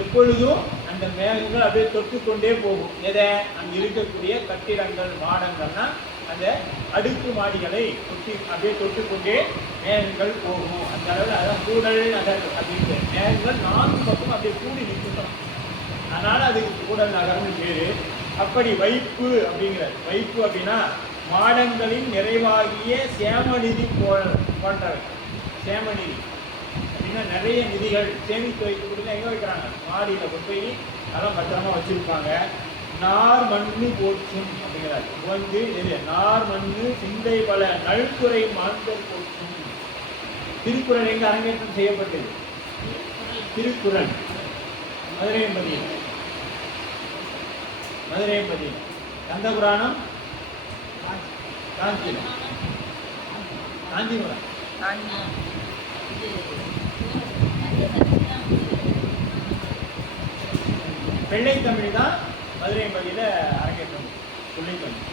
எப்பொழுதும் அந்த மேகங்கள் அப்படியே தொட்டுக்கொண்டே போகும். எதை, அங்க இருக்கக்கூடிய கட்டிடங்கள் மாடங்கள்னா அந்த அடுக்கு மாடிகளை தொட்டி அப்படியே தொட்டுக்கொண்டே மேகங்கள் போகும். அந்த அளவில் அதான் கூடல் நகர் அப்படின்ட்டு. மேகங்கள் 4 பக்கம் அப்படியே கூடி நிற்கணும், அதனால அதுக்கு கூடல் நகர்னு பேரு. அப்படி வைப்பு அப்படிங்கிறார். வைப்பு அப்படின்னா மாடங்களின் நிறைவாகிய சேமநிதி போன்றவை. சேமநிதி அப்படின்னா நிறைய நிதிகள் சேமித்து வைக்கக்கூடிய எங்க வைக்கிறாங்க? மாடியில கொண்டு போய் அதெல்லாம் பத்திரமா வச்சிருப்பாங்க. நார் மண்ணு போற்றும் அப்படிங்கிறார். வந்து எது? நார் மண்ணு சிந்தை பல நல்துறை மாந்தர் போற்றும். திருக்குறள் எங்க அரங்கேற்றம் செய்யப்பட்டது? திருக்குறள் மதுரையம்பதியில். மதுரையம்பதியில். கந்த புராணம் காஞ்சிபுரம். காஞ்சிபுரம். வெள்ளை தமிழ் தான் மதுரையம்பதியில அரங்கேற்றம் சொல்லித்தமிழ்.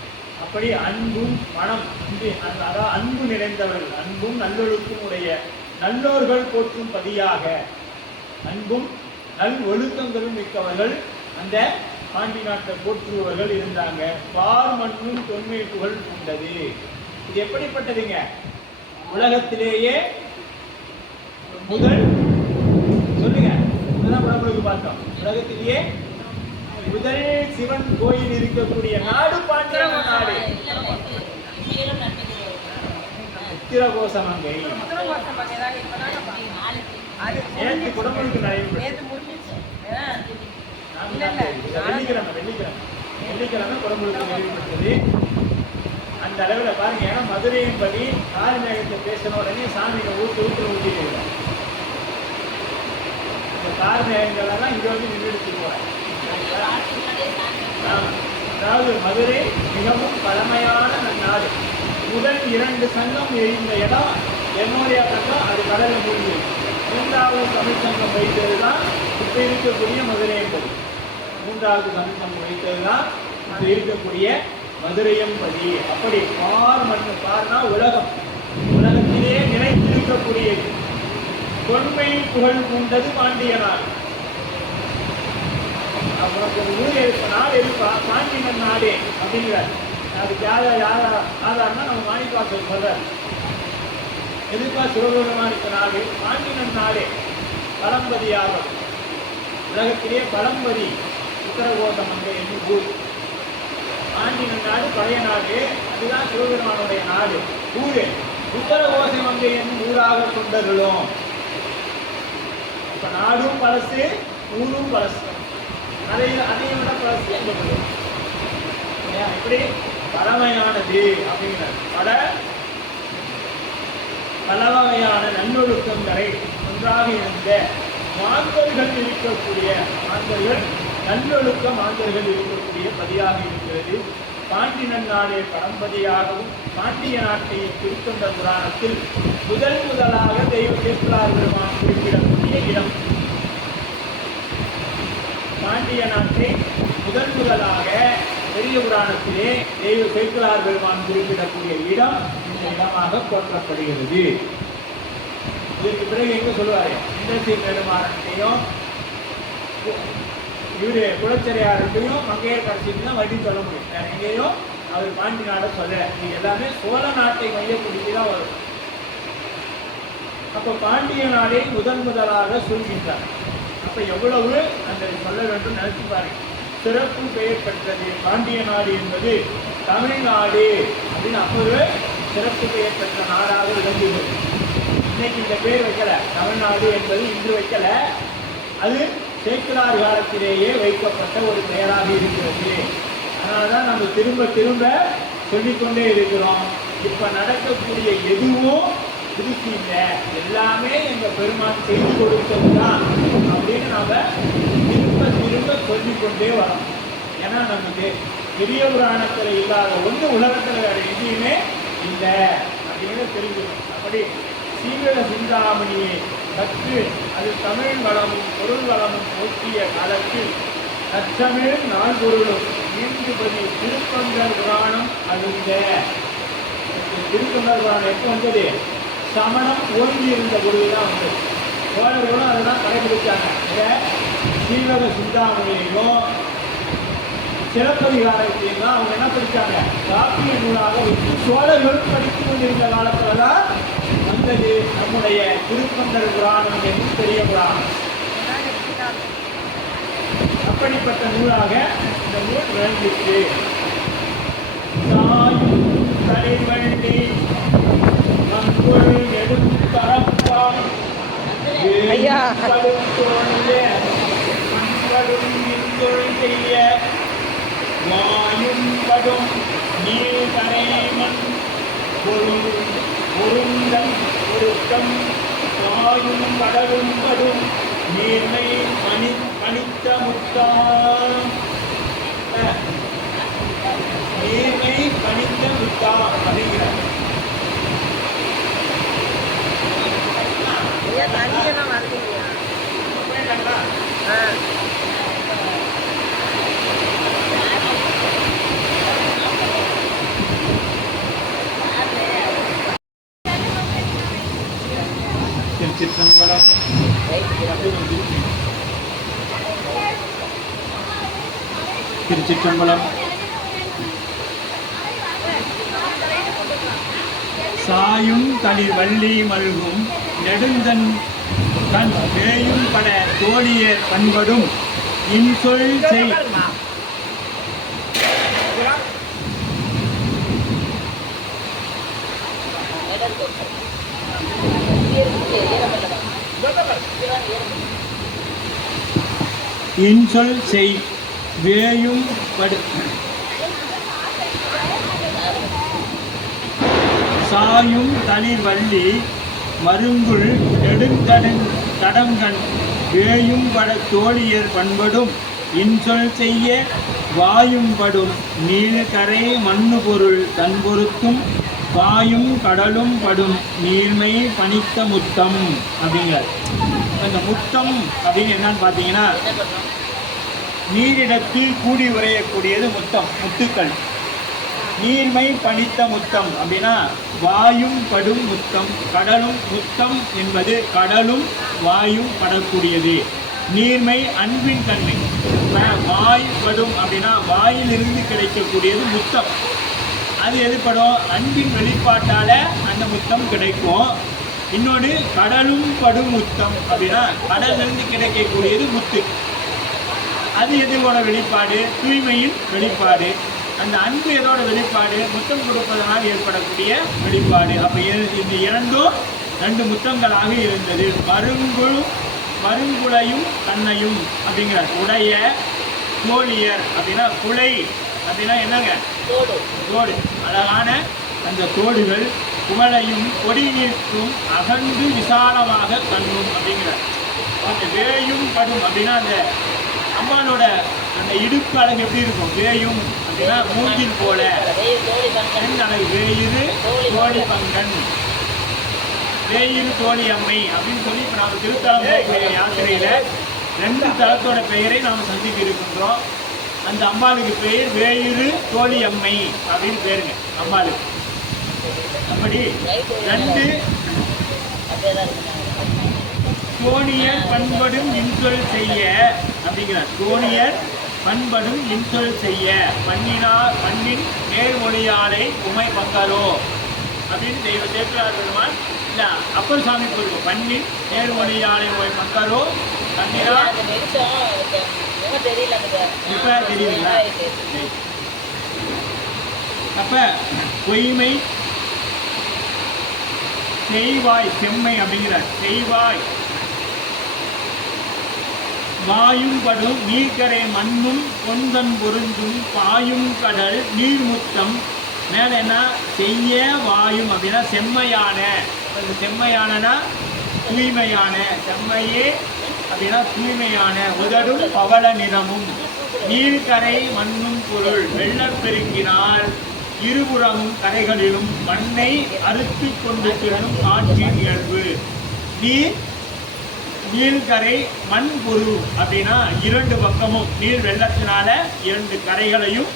அப்படி அன்பும் மனம் அதாவது அன்பு நிறைந்தவர்கள், அன்பும் நல்லொழுக்கும் உடைய நல்லோர்கள் போற்றும் பதியாக அன்பும் நல் ஒழுக்கங்களும் மிக்கவர்கள் அந்த பாண்டி நாட்டை போற்றுபவர்கள் இருந்தாங்க. பார் மண்ணும் தொன்மை புகழ் கொண்டது. இது எப்படிப்பட்டதுங்க? உலகத்திலேயே முதல் சொல்லுங்க, உடம்புக்கு பார்த்தோம். உலகத்திலேயே முதல் சிவன் கோயில் இருக்கக்கூடிய நாடு பாண்டிய நாடு. உத்திரகோசமங்கை நேற்று குடமுழுக்கு வெள்ளிக்கிழமை குடமுழுக்கு நிறைவேற்றது. அந்த அளவில் பாருங்க. ஏன்னா மதுரையின் படி கார்மேகத்தை பேசின உடனே சாமியை ஊற்றிட்டு இந்த கார்மேகங்கள் எல்லாம் இங்க வந்து நின்றுட்டு போறேன். அதாவது மதுரை மிகவும் பழமையான நாடு. முதல் 2 சங்கம் இந்த இடம் என்னுடைய சங்கம் அது கடலில் மூழ்கி. 3வது தமிழ் சங்கம் வைத்தது தான் இப்ப இருக்கக்கூடிய மதுரையம்பதி. 3வது தமிழ் சங்கம் வைத்தது தான் இப்ப இருக்கக்கூடிய மதுரையம்பதி. அப்படி பார் மற்றும் பார்னா உலகம், உலகத்திலே நிலைத்திருக்கக்கூடியது. தொன்மை புகழ் கொண்டது பாண்டிய நாடு. உனக்கு ஒரு ஊர் இருக்க நாடு இருக்கா? பாண்டியன் நாடு அப்படிங்கிறார். அதுக்கு ஆதாரம்னா நம்ம மாணிக்கவாசகர் சொல்றார். எதுக்கா சிவபெருமானுக்கு நாடு? பாண்டியன் நாடு பழம்பதியாகும். உலகத்திலே பழம்பதி உத்தரகோசமங்கை என்று ஊர். பாண்டியன் நாடு பழைய நாடு, அதுதான் சிவபெருமானுடைய நாடு ஊரு. உத்தரகோசமங்கை என்னும் ஊராக கொண்டருளும். இப்ப நாடும் பழசு, ஊரும் பழசு. அதையும் விட பழசு எப்படி பழமையானது அப்படிங்கிறார். பல வகையான நல்லொழுக்கங்களை ஒன்றாக இருந்த மாந்தர்கள் இருக்கக்கூடிய மாந்தர்கள், நல்லொழுக்க மாந்தர்கள் இருக்கக்கூடிய பதியாக இருக்கிறது. பாண்டியன் நாடே பரம்பதியாகவும் பாண்டிய நாட்டை திருத்தொண்ட புராணத்தில் முதலாக தெய்வ சேக்கிழார் பெருமான் குறிப்பிடக்கூடிய இடம். பாண்டிய நாட்டை முதலாக பெரிய புராணத்திலே தெய்வ சேக்கிழார் பெருமான் குறிப்பிடக்கூடிய இடம் இந்த இடமாக போற்றப்படுகிறது. இதற்கு பிறகு எங்க சொல்லுவாரு? இந்திரசீ பெருமானத்தையும் இவரு குலச்சரியாரையும் மங்கையர் கடைசியும் தான் வழி சொல்ல முடியும். வேற எங்கேயும் அவர் பாண்டி நாடை சொல்ல. இது எல்லாமே சோழ நாட்டை மையப்படுத்தி தான் வரும். அப்ப பாண்டிய நாடை முதலாக சொல்கின்றார். அப்ப எவ்வளவு அந்த சொல்ல வேண்டும் நினைச்சு பாருங்க. சிறப்பு பெயர் பெற்றது பாண்டிய நாடு என்பது தமிழ்நாடு அப்படின்னு அப்பொழுது சிறப்பு பெயர் பெற்ற நாடாக விளங்குகிறது. இன்னைக்கு இந்த பேர் வைக்கல, தமிழ்நாடு என்பது இன்று வைக்கல, அது சேக்கிழார் காலத்திலேயே வைக்கப்பட்ட ஒரு பெயராக இருக்கிறது. அதனாலதான் நம்ம திரும்ப திரும்ப சொல்லிக்கொண்டே இருக்கிறோம். இப்ப நடக்கக்கூடிய எதுவும் புதுசு இல்லை, எல்லாமே எங்க பெருமான் செய்து கொடுத்ததுதான் அப்படின்னு நாம திரும்ப திரும்ப சொல்லிக்கொண்டே வரோம். ஏன்னா நமக்கு பெரிய புராணத்துல இல்லாத ஒன்று உலகத்துல வேற எங்கேயுமே இல்லை அப்படிங்கிறத தெரிஞ்சுக்கணும். அப்படி சீவக சிந்தாமணியை கற்று அது தமிழ் வளமும் பொருள் வளமும் போற்றிய காலத்தில் நற்றமிழ் நால்பொருளும் நீதிபதி திருத்தொண்டர் புராணம் அழுந்த. திருத்தொண்டர் புராணம் எப்போ வந்தது? சமணம் ஓங்கி இருந்த பொழுதுதான் வந்தது. சோழர்களும் அதெல்லாம் கடைபிடிச்சாங்க. சீவக சிந்தாமணியையும் சிலப்பதிகாரத்தையும் தான் அவங்க என்ன படித்தாங்க? காப்பிய நூலாக வச்சு சோழர்களும் படித்து கொண்டிருந்த காலத்துலதான் வந்தது நம்முடைய திருத்தொண்டர் புராணம் என்று பெரிய புராணம். அப்படிப்பட்ட நூலாக இந்த நூல் பிறந்துச்சு. தாயும் தலைவள்ளி மங்குள் நெடும் தரப்பான் ஐயா. செய்ய வாயும் படும் நீர் கரைமன் பொருந்தன் பொருத்தம் வாயும் கடலும் படும் நீர்மை பணித்த முத்தான் நீர்மை பணித்த முத்தா அப்படிங்கிறார். ஐயா தண்ணியெல்லாம் வரலையா? திருச்சிற்றம்பலம். திருச்சிற்றம்பலம். சாயும் தளிர் வள்ளி மல்கும் நெடுந்தன் தன் வேயும் பட தோழியர் பண்படும் இன்சொல் செய் இன்சொல் செய் வேயும் படு சாயும் தளிர் வள்ளி மருங்குள் நெடுந்தடன் தடங்கண் வேயும் பட தோழியர் பண்படும் இன்சொல் செய்ய வாயும் படும் நீழ்கரை மண்ணு பொருள் தன் பொருத்தும் வாயும் கடலும் படும் நீர்மை பணித்த முத்தம் அப்படிங்கிறார். அந்த முத்தம் அப்படின்னு என்னன்னு பார்த்தீங்கன்னா நீரிடத்தில் கூடி உரையக்கூடியது முத்தம், முத்துக்கள். நீர்மை பணித்த முத்தம் அப்படின்னா வாயும் படும் முத்தம், கடலும் முத்தம் என்பது கடலும் வாயும் படக்கூடியது. நீர்மை அன்பின் தன்மை. வாய் படும் அப்படின்னா வாயிலிருந்து கிடைக்கக்கூடியது முத்தம். அது எதுப்படும்? அன்பின் வெளிப்பாட்டால அந்த முத்தம் கிடைக்கும். இன்னொன்று கடலும் படும் முத்தம் அப்படின்னா கடலிருந்து கிடைக்கக்கூடியது முத்து. அது எதோட வெளிப்பாடு? தூய்மையின் வெளிப்பாடு. அந்த அன்பு எதோட வெளிப்பாடு? முத்தம் கொடுப்பதனால் ஏற்படக்கூடிய வெளிப்பாடு. அப்போ இந்த இரண்டும் ரெண்டு முத்தங்களாக இருந்தது. மருங்குளையும் கண்ணையும் அப்படிங்கிறார். உடைய தோழியர் அப்படின்னா குலை அப்படின்னா என்னங்க? தோடு. அழகான அந்த தோடுகள் குவளையும் கொடி நீர்க்கும் அகன்று விசாலமாக கண்ணும் அப்படிங்கிறார். அந்த வேயும் படும் அப்படின்னா அந்த அம்மானோட அந்த இடுப்பு அழகு எப்படி இருக்கும்? வேயும் அப்படின்னா மூங்கில் போல அழகு. வேயிறு தோழி பங்கன், வேயிறு தோழி அம்மை அப்படின்னு சொல்லி இப்போ நாம் திருத்தலம் யாத்திரையில ரெண்டு தலத்தோட பெயரை நாம் சந்திக்க இருக்கின்றோம். அந்த அம்பாளுக்கு பெயர் வேயிறு தோழி அம்மை அப்படின்னு பேருங்க அம்பாளுக்கு. அப்படி ரெண்டு தோணியர் பண்படும் இன்சொல் செய்ய அப்படிங்கிறார். தோணியர் பண்படும் இன்சொல் செய்ய பண்ணின் நேர்மொழியாலை உமை பங்கரோ அப்படின்னு தெய்வ தேற்றார் பெருமான் இல்ல அப்பர் சாமி சொல்லுவோம். பண்ணின் நேர்மொழியாலை உமை பங்கரோ பண்ணினா இப்ப தெரியுதுங்களா? அப்ப பொய்மை செய்வாய் செம்மை அப்படிங்கிறார். செய்வாய் வாயும் படும் நீர்க்கரை மண்ணும் பொந்தன் பொருந்தும் பாயும் கடல் நீர்முத்தம். மேல என்ன? செய்ய வாயும் அப்படின்னா செம்மையான. செம்மையானனா தூய்மையான. செம்மையே அப்படின்னா தூய்மையான. உதடும் பவள நிறமும் நீர்க்கரை மண்ணும் பொருள் வெள்ளப்பெருக்கினால் இருபுறமும் கரைகளிலும் மண்ணை அறுத்து கொண்டு செல்லும் காற்றின் இயல்பு. நீர்க்கரை மண் பொரு அப்படின்னா இரண்டு பக்கமும் நீர் வெள்ளத்தினால இரண்டு கரைகளையும்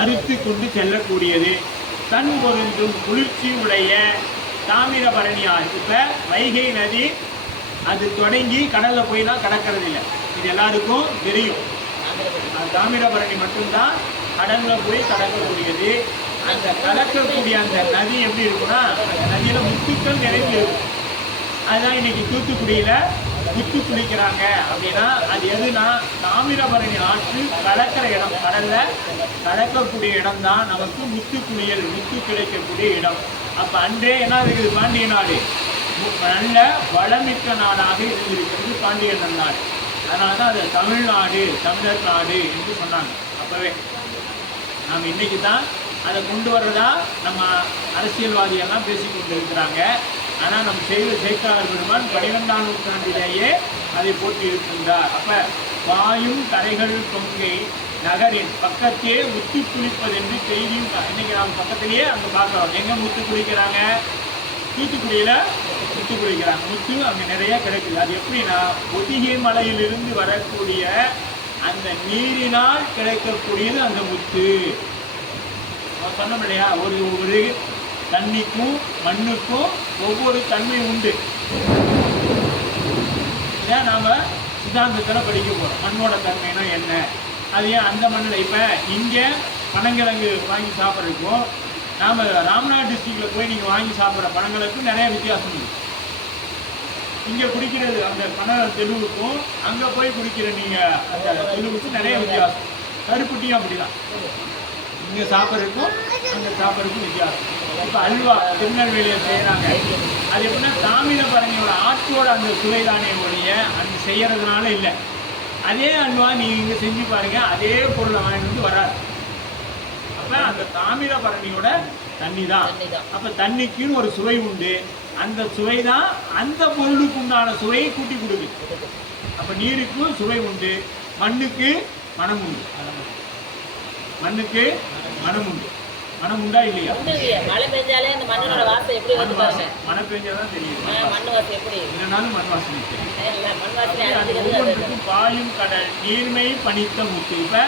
அறுத்து கொண்டு செல்லக்கூடியது. தன் பொருந்தும் குளிர்ச்சி உடைய தாமிரபரணி ஆறு. இப்ப வைகை நதி அது தொடங்கி கடல்ல போய்லாம் கடக்கிறது இல்லை, இது எல்லாருக்கும் தெரியும். தாமிரபரணி மட்டும்தான் கடல்ல போய் கடக்கக்கூடியது. அந்த கடக்கக்கூடிய அந்த நதி எப்படி இருக்குன்னா அந்த நதியில முத்துக்கள் நிறைந்து இருக்கும். அதுதான் இன்னைக்கு தூத்துக்குடியில முத்து குளிக்கிறாங்க அப்படின்னா அது எதுனா தாமிரபரணி ஆற்று கலக்கிற இடம், கடல்ல கலக்கக்கூடிய இடம் தான் நமக்கு முத்து குளியல், முத்து கிடைக்கக்கூடிய இடம். அப்ப அன்றே என்ன இருக்குது, பாண்டிய நாடு நல்ல வளமிக்க நாடாக இருந்திருக்கிறது பாண்டிய நாடு. அதனால தான் அது தமிழ்நாடு, தமிழர் நாடு என்று சொன்னாங்க. அப்பவே நாம் இன்னைக்கு தான் அதை கொண்டு வர்றதா நம்ம அரசியல்வாதியெல்லாம் பேசிக்கொண்டு இருக்கிறாங்க. ஆனால் நம்ம செய்த சேக்கிழார் பெருமான் 12ஆம் நூற்றாண்டிலேயே அதை போட்டி இருக்கின்றார். அப்ப பாயும் கரைகள் கொங்கை நகரின் பக்கத்தே முத்து குளிப்பது என்று செய்தியும் இன்னைக்கு நாம் பக்கத்திலேயே அங்கே பார்க்குறோம். எங்க முத்து குளிக்கிறாங்க? தூத்துக்குடியில முத்து குளிக்கிறாங்க. முத்து அங்கே நிறைய கிடைக்குது. அது எப்படின்னா பொதிகை மலையிலிருந்து வரக்கூடிய அந்த நீரினால் கிடைக்கக்கூடியது அந்த முத்து. சொன்னோம் இல்லையா, ஒரு தண்ணிக்கும் மண்ணுக்கும் ஒவ்வொரு தன்மை உண்டு. இதை நாம சித்தாந்தத்தில் படிக்க போறோம். மண்ணோட தன்மைனா என்ன, அது ஏன் அந்த மண்ணில் இப்போ இங்கே பனங்கிழங்கு வாங்கி சாப்பிட்றதுக்கும் நாம் ராம்நாத் டிஸ்ட்ரிக்டில் போய் நீங்கள் வாங்கி சாப்பிட்ற பனங்களுக்கும் நிறைய வித்தியாசம் இருக்குது. இங்கே குடிக்கிறது அந்த பனை தெலுவுக்கும் அங்கே போய் குடிக்கிற நீங்கள் அந்த தெலுவுக்கும் நிறைய வித்தியாசம். கருப்புட்டியும் அப்படிதான், இங்கே சாப்பிட்றதுக்கும் அங்கே சாப்பிட்றதுக்கும் வித்தியாசம். இப்போ அல்வா திருநெல்வேலியில் செய்கிறாங்க. அது எப்படின்னா தாமிரபரணியோட ஆற்றோட அந்த சுவைதானே ஒழிய அந்த செய்யறதுனால இல்லை. அதே அல்வா நீங்கள் இங்கே செஞ்சு பாருங்க, அதே பொருளை வாங்கிட்டு வந்து வராது. அப்போ அந்த தாமிரபரணியோட தண்ணி தான். அப்போ தண்ணிக்குன்னு ஒரு சுவை உண்டு. அந்த சுவை தான் அந்த பொருளுக்கு உண்டான சுவையை கூட்டி கொடுக்குது. அப்போ நீருக்கும் சுவை உண்டு, மண்ணுக்கு மனம் உண்டு. மண்ணுக்கு மனம் உண்டு. மனம் உண்டா இல்லையா? மழை பெஞ்சாலே அந்த மண்ணோட வாசம் எப்படி வந்து பாருங்க. மழை பெஞ்சாதான் தெரியும் மண் வாசம் எப்படி. இல்லைனாலும் மண் வாசனை தெரியும். ஒவ்வொன்றுக்கும் பாயும் கடல் நீர்மை பனித்த முத்து. இப்ப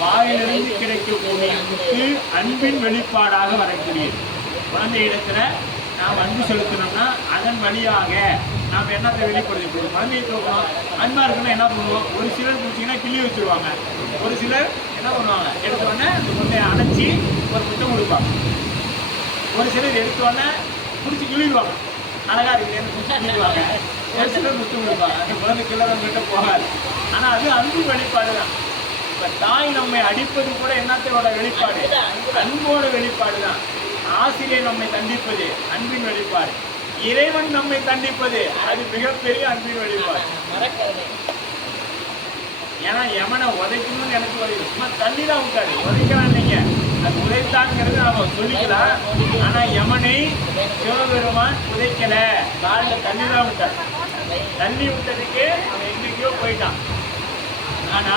வாயிலிருந்து கிடைக்கக்கூடிய முத்து அன்பின் வெளிப்பாடாக வரக்கூடியது. குழந்தை இடத்துல நாம் அன்பு செலுத்தினோம்னா அதன் வழியாக நாம் என்னத்தை வெளிப்படுத்தி குழந்தையை தூக்கணும். அன்பா இருக்குன்னா என்ன பண்ணுவோம், ஒரு சிலர் பிடிச்சிங்கன்னா கிள்ளி வச்சுருவாங்க, ஒரு சிலர் என்ன பண்ணுவாங்க, எடுத்தோடனே அந்த குழந்தைய அணைச்சி ஒரு முத்தம் கொடுப்பாங்க. ஒரு சிலர் எடுத்தோடனே பிடிச்சி கிள்ளிடுவாங்க, அழகா இருக்குன்னு பிடிச்சி கிள்ளிடுவாங்க. ஒரு சிலர் முத்தம் கொடுப்பாங்க, அந்த குழந்தை கிள்ளறவங்கிட்ட போகாது. ஆனால் அது அன்பு வெளிப்பாடு தான். இப்போ தாய் நம்மை அடிப்பது கூட என்னத்தோட வெளிப்பாடு, அன்போட வெளிப்பாடு தான். ஆசிரியர் நம்மை தண்டிப்பது அன்பின் வெளிப்பாடு. இறைவன் நம்மை தண்டிப்பது அது மிகப்பெரிய அன்பின் வெளிப்பாடு. ஏன்னா யமனை உதைக்கணும்னு எனக்கு வருது, சும்மா தண்ணி தான் விட்டாரு, உதைக்கலாம் இல்லைங்க, அது உதைத்தாங்கிறது நாம சொல்லிக்கலாம். ஆனா யமனை சிவபெருமான் உதைக்கல, காலில் தண்ணி தான் விட்டார். தண்ணி விட்டதுக்கு அவன் எங்கேயோ போயிட்டான். ஆனா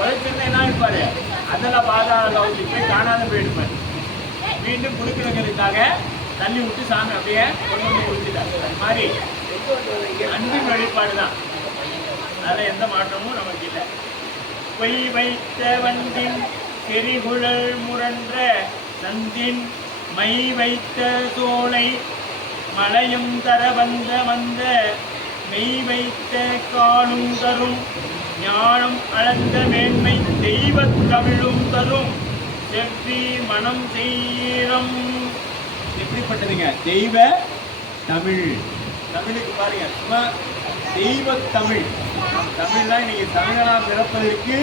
உழைச்சிருந்தா என்ன இருப்பாரு, அதெல்லாம் பாதாள போய் காணாத போயிடுப்பாரு. மீண்டும் கொடுக்கணுங்கிறதுக்காக தண்ணி விட்டு சாமி அப்படியே கொண்டு வந்து கொடுத்துட்டாரு. அது மாதிரி அன்பின் வெளிப்பாடு தான், அதில் எந்த மாற்றமும் நமக்கு இல்லை. பொய் வைத்த வண்டின் செறிகுழல் முரன்ற சந்தின் மை வைத்த சோலை மலையும் தர வந்த மெய் வைத்த காலும் தரும் ஞானம் அளந்த மேன்மை தெய்வத் தமிழும் தரும் செவ்வி மனம் செய்யம். எப்படிப்பட்டதுங்க தெய்வ தமிழ். தமிழுக்கு பாருங்க, சும்மா தெய்வ தமிழ். தமிழ் தான் இன்னைக்கு தமிழனா பிறப்பதற்கு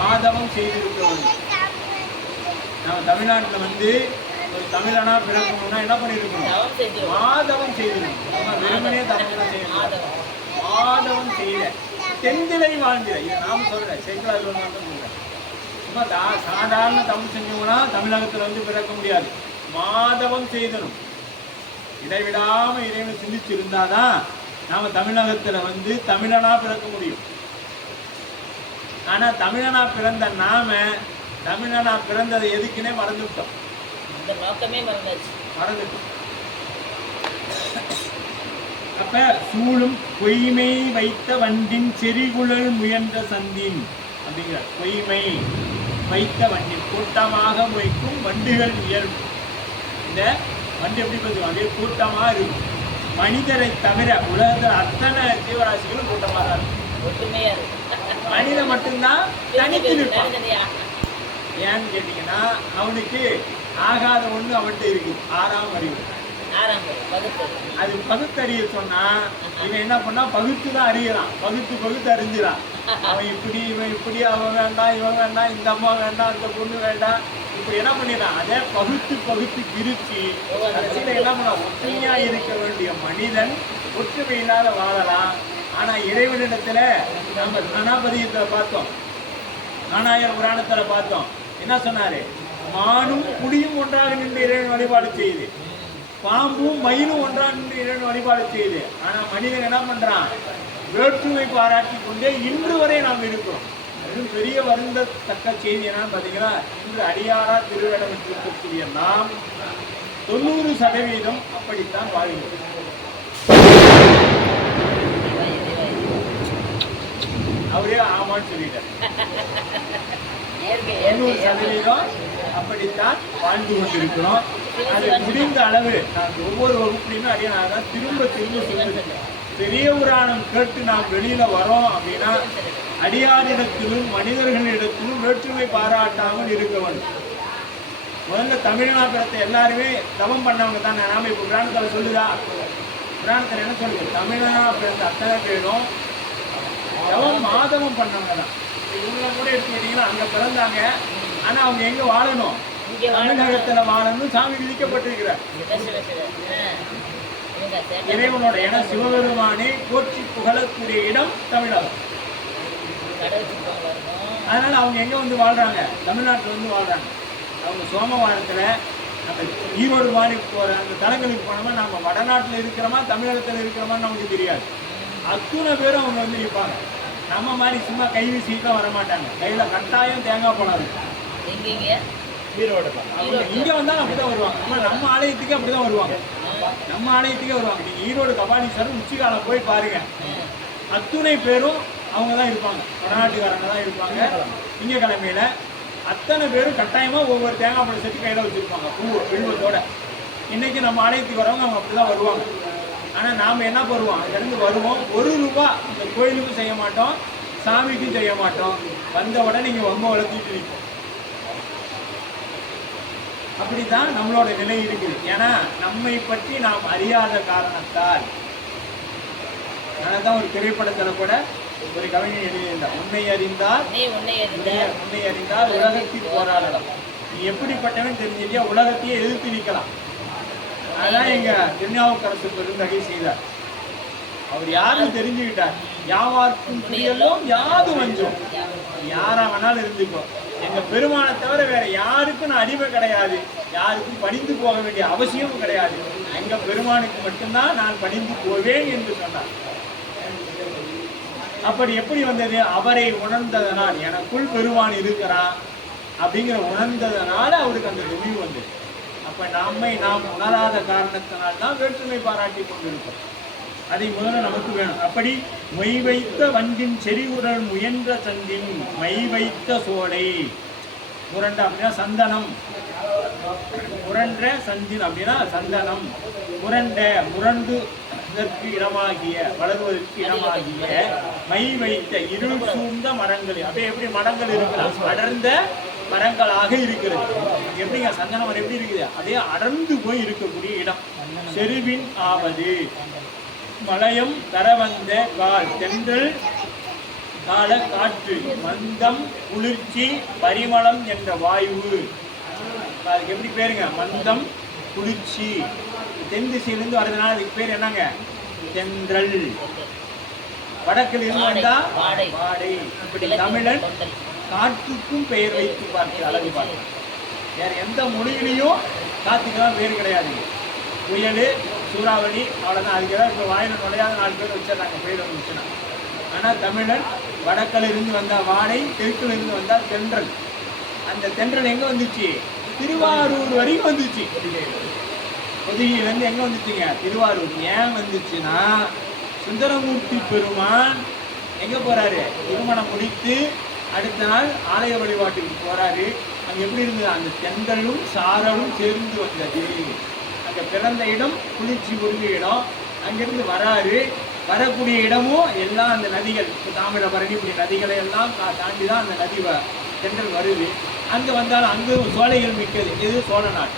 மாதவம் செய்திருக்கிறோம். நம்ம தமிழ்நாட்டில் வந்து ஒரு தமிழனா பிறக்கணும்னா என்ன பண்ணிருக்கணும், மாதவம் செய்திருக்கணும். நம்ம வெறுமனே தமிழ் செய்யணும், மாதவம் செய்யல தெந்திலை வாழ்ந்திர. இதை நாம சொல்றேன், சேக்கிழார் பெருமான் சொல்றேன். சும்மா சாதாரண தமிழ் செஞ்சவங்கன்னா தமிழகத்தில் வந்து பிறக்க முடியாது, மாதவம் செய்தனும். இடைவிடாம இறைவனை சிந்திச்சு இருந்தாதான் நாம தமிழகத்துல வந்து தமிழனா பிறக்க முடியும். ஆனா தமிழனா பிறந்த நாம தமிழனா பிறந்ததை எதுக்குன்னே மறந்துவிட்டோம், மறந்துட்டோம். அப்ப சூழும் பொய்மை வைத்த வண்டின் செறிகுழல் முயன்ற சந்தின் அப்படிங்கிற பொய்மை வைத்த வண்டின் கூட்டமாக வைக்கும் வண்டுகள் இயல்பு. இந்த வண்டி எப்படி பார்த்துக்கோ, அப்படியே கூட்டமாக இருக்கும். மனிதரை தவிர உலகத்தில் அத்தனை ஜீவராசிகளும் கூட்டமாக தான் இருக்கும். மனிதன் மட்டும்தான் தனித்து நிற்பான். ஏன்னு கேட்டீங்கன்னா அவனுக்கு ஆகாத ஒண்ணு அவன்கிட்ட இருக்கு, 6ஆம் அறிவு. ஆறாம் பகுத்து. அது பகுத்தறிய சொன்னா இவன் என்ன பண்ணா பகுத்து தான் அறியலாம், பகுத்து அறிஞ்சிடான். அவன் இப்படி இவன் இப்படி, அவன் வேண்டாம் இவன் வேண்டாம், இந்த அம்மா வேண்டாம் அந்த பொண்ணு வேண்டாம், இப்படி என்ன பண்ணிடலாம். அதை பகுத்து பிரிச்சு கடைசியில என்ன பண்ண, ஒற்றுமையா இருக்க வேண்டிய மனிதன் ஒற்றுமை இல்லாத வாழலாம். ஆனா இறைவனிடத்துல நம்ம கணாபதியத்துல பார்த்தோம், காணாயர் புராணத்துல பார்த்தோம், என்ன சொன்னாரு, மானும் புலியும் ஒன்றாக நின்று இறைவன் வழிபாடு செய்யுது, பாம்பும் மயிலும் ஒன்றாக நின்று இறைவன் வழிபாடு செய்யுது. ஆனா மனிதன் என்ன பண்றான், வேற்றுமை பாராட்டி கொண்டே இன்று வரை நாம் இருக்கிறோம். இன்னும் பெரிய வருந்தத்தக்க செய்தி என்னன்னு பார்த்தீங்கன்னா, இன்று அடியாரா திருவேடம் இருக்கக்கூடிய நாம் 90% அப்படித்தான் வாழ்கிறோம். அவரே ஆமான்னு சொல்லிட்டார். 90% அப்படித்தான் வாழ்ந்து கொண்டிருக்கிறோம். அது முடிந்த அளவு நான் ஒவ்வொரு வகுப்புலையுமே அடியாக திரும்ப சொல்லுவேன், பெரிய புராணம் கேட்டு நாம் வெளியில வரோம் அப்படின்னா அடியாரிடத்திலும் மனிதர்களிடத்திலும் வேற்றுமை பாராட்டாமல் இருக்க வேண்டும். முதல்ல தமிழ்நாட்டத்தை எல்லாருமே தவம் பண்ணவங்க தான். நாம இப்போ புராணத்தில் சொல்லுதா, புராணத்தில் என்ன சொல்லுது, தமிழ்நாட்டு அத்தனை பேரும் தவம் மாதவம் பண்ணவங்க தான். இவங்க கூட எடுத்துக்கிட்டீங்கன்னா அங்கே பிறந்தாங்க, ஆனால் அவங்க எங்கே வாழணும், தமிழகத்தில் வாழணும் சாமி விதிக்கப்பட்டிருக்கிறார் இறைவனோட. ஏன்னா சிவபெருமானே போற்றி புகழக்கூடிய இடம் தமிழகம். அதனால அவங்க எங்க வந்து வாழ்றாங்க, தமிழ்நாட்டில் வந்து வாழ்றாங்க. அவங்க சோமவாரத்தில் நம்ம ஈரோடு மாதிரி போகிற அந்த தலங்களுக்கு போனோம்னா நம்ம வடநாட்டில் இருக்கிறோமா தமிழகத்தில் இருக்கிறோமான்னு நமக்கு தெரியாது. அத்தனை பேரும் அவங்க வந்து இருப்பாங்க. நம்ம மாதிரி சும்மா கை வீசிட்டு வர மாட்டாங்க, கையில் கட்டாயம் தேங்காய் பழம் இருக்கும். ஈரோடு அவங்க இங்கே வந்தாலும் அப்படிதான் வருவாங்க. நம்ம ஆலயத்துக்கே அப்படிதான் வருவாங்க, நம்ம ஆலயத்துக்கே வருவாங்க. நீங்கள் ஈரோடு கபாலீஸ்வரர் உச்சிகாலம் போய் பாருங்க, அத்துணை பேரும் அவங்க தான் இருப்பாங்க, வடநாட்டுக்காரங்க தான் இருப்பாங்க. திங்கக்கிழமையில அத்தனை பேரும் கட்டாயமாக ஒவ்வொரு தேங்காய் பழம் செட்டு கையில் வச்சுருப்பாங்க, பூ வில்வத்தோட. இன்றைக்கி நம்ம ஆலயத்துக்கு வரவங்க அவங்க அப்படி தான் வருவாங்க. ஆனால் நாம் என்ன பண்ணுவோம், அங்கேருந்து வருவோம், ₹1 இந்த கோயிலுக்கும் செய்ய மாட்டோம், சாமிக்கும் செய்ய மாட்டோம். வந்த உடனே நீங்கள் ரொம்ப வளர்த்திட்டு நிற்போம். அப்படித்தான் நம்மளோட நிலை இருக்குது. ஏன்னா நம்மை பற்றி நாம் அறியாத காரணத்தால். அதனால்தான் ஒரு திரைப்படத்தில் கூட ஒரு கவிஞர் எழுதியிருந்தார், உன்னை அறிந்தால் உலகத்தில் போராடலாம். நீ எப்படிப்பட்டவன் தெரிஞ்சிருக்கியா, உலகத்தையே எதிர்த்து நிற்கலாம். அதான் எங்க திருநாவுக்கரசு பெருந்தகை செய்தார். அவர் யாரும் தெரிஞ்சுக்கிட்டார், யாவார்க்கும் புரியலும் யாது வஞ்சம், யாரா வேணாலும் இருந்துக்கோ, எங்க பெருமானை தவிர வேற யாருக்கும் நான் அடிமை கிடையாது, யாருக்கும் பணிந்து போக வேண்டிய அவசியமும் கிடையாது, எங்க பெருமானுக்கு மட்டும்தான் நான் பணிந்து போவேன் என்று சொன்னார். அப்படி எப்படி வந்தது, அவரை உணர்ந்ததனால், எனக்குள் பெருமான் இருக்கிறான் அப்படிங்கிற உணர்ந்ததனால அவருக்கு அந்த தெளிவு வந்தது. அப்ப நாம் உணராத காரணத்தினால்தான் வேற்றுமை பாராட்டி கொண்டிருக்கோம். அதை முதல்ல நமக்கு வேணும். அப்படி மொய் வைத்த வஞ்சின் செறிவுடன் முயன்ற சந்தின் மை வைத்த சோலை. முரண்ட அப்படின்னா சந்தனம், முரண்ட சந்தின் அப்படின்னா சந்தனம், முரண்டு இதற்கு இடமாகிய, வளர்வதற்கு இடமாகிய மை வைத்த இருள் சூழ்ந்த மரங்கள். அப்படியே எப்படி மரங்கள் இருக்கலாம், அடர்ந்த மரங்களாக இருக்கிறது. எப்படிங்க சந்தன மரம் எப்படி இருக்குது, அதே அடர்ந்து போய் இருக்கக்கூடிய இடம். செருவின் ஆவது மலையம் தர வந்த கால் தென்றல் கால காற்று மந்தம் குளிர்ச்சி பரிமளம் என்ற வாயு. அதுக்கு எப்படி பேருங்க, மந்தம் குளிர்ச்சி. தென் திசையிலிருந்து வர்றதுனால அதுக்கு பேர் என்னங்க, தென்றல். வடக்கில் இருந்து வந்தா வாடை. இப்படி தமிழன் காற்றுக்கும் பெயர் வைத்து பார்த்து அழகு பார்த்து. வேற எந்த மொழியிலையும் காத்துக்கெல்லாம் பேர் கிடையாது. புயல், சூறாவளி, அவ்வளோதான். அதுக்கெல்லாம் இப்போ வாயில நுழையாத 4 பேர் வச்சிடறாங்க பேர் வந்துச்சுன்னா. ஆனால் தமிழன் வடக்கில் இருந்து வந்தால் வாடை, தெற்கில் இருந்து வந்தால் தென்றல். அந்த தென்றல் எங்கே வந்துச்சு, திருவாரூர் வரைக்கும் வந்துச்சு. பொதிகையிலேருந்து எங்கே வந்துச்சுங்க, திருவாரூர். ஏன் வந்துச்சுன்னா சுந்தரமூர்த்தி பெருமான் எங்கே போகிறாரு, திருமணம் முடித்து அடுத்த நாள் ஆலய வழிபாட்டுக்கு போகிறாரு. அங்கே எப்படி இருந்தது, அந்த தென்றலும் சாரலும் சேர்ந்து வந்தது. அங்கே பிறந்த இடம் குளிர்ச்சி பொருந்திய இடம். அங்கேருந்து வராரு, வரக்கூடிய இடமும் எல்லாம் அந்த நதிகள், இப்போ தாமிரபரணி இப்படி நதிகளை எல்லாம் தாண்டி தான் அந்த நதி தென்றல் வருது. அங்கே வந்தாலும் அங்கே சோலைகள் மிக்கது. இது சோழ நாடு.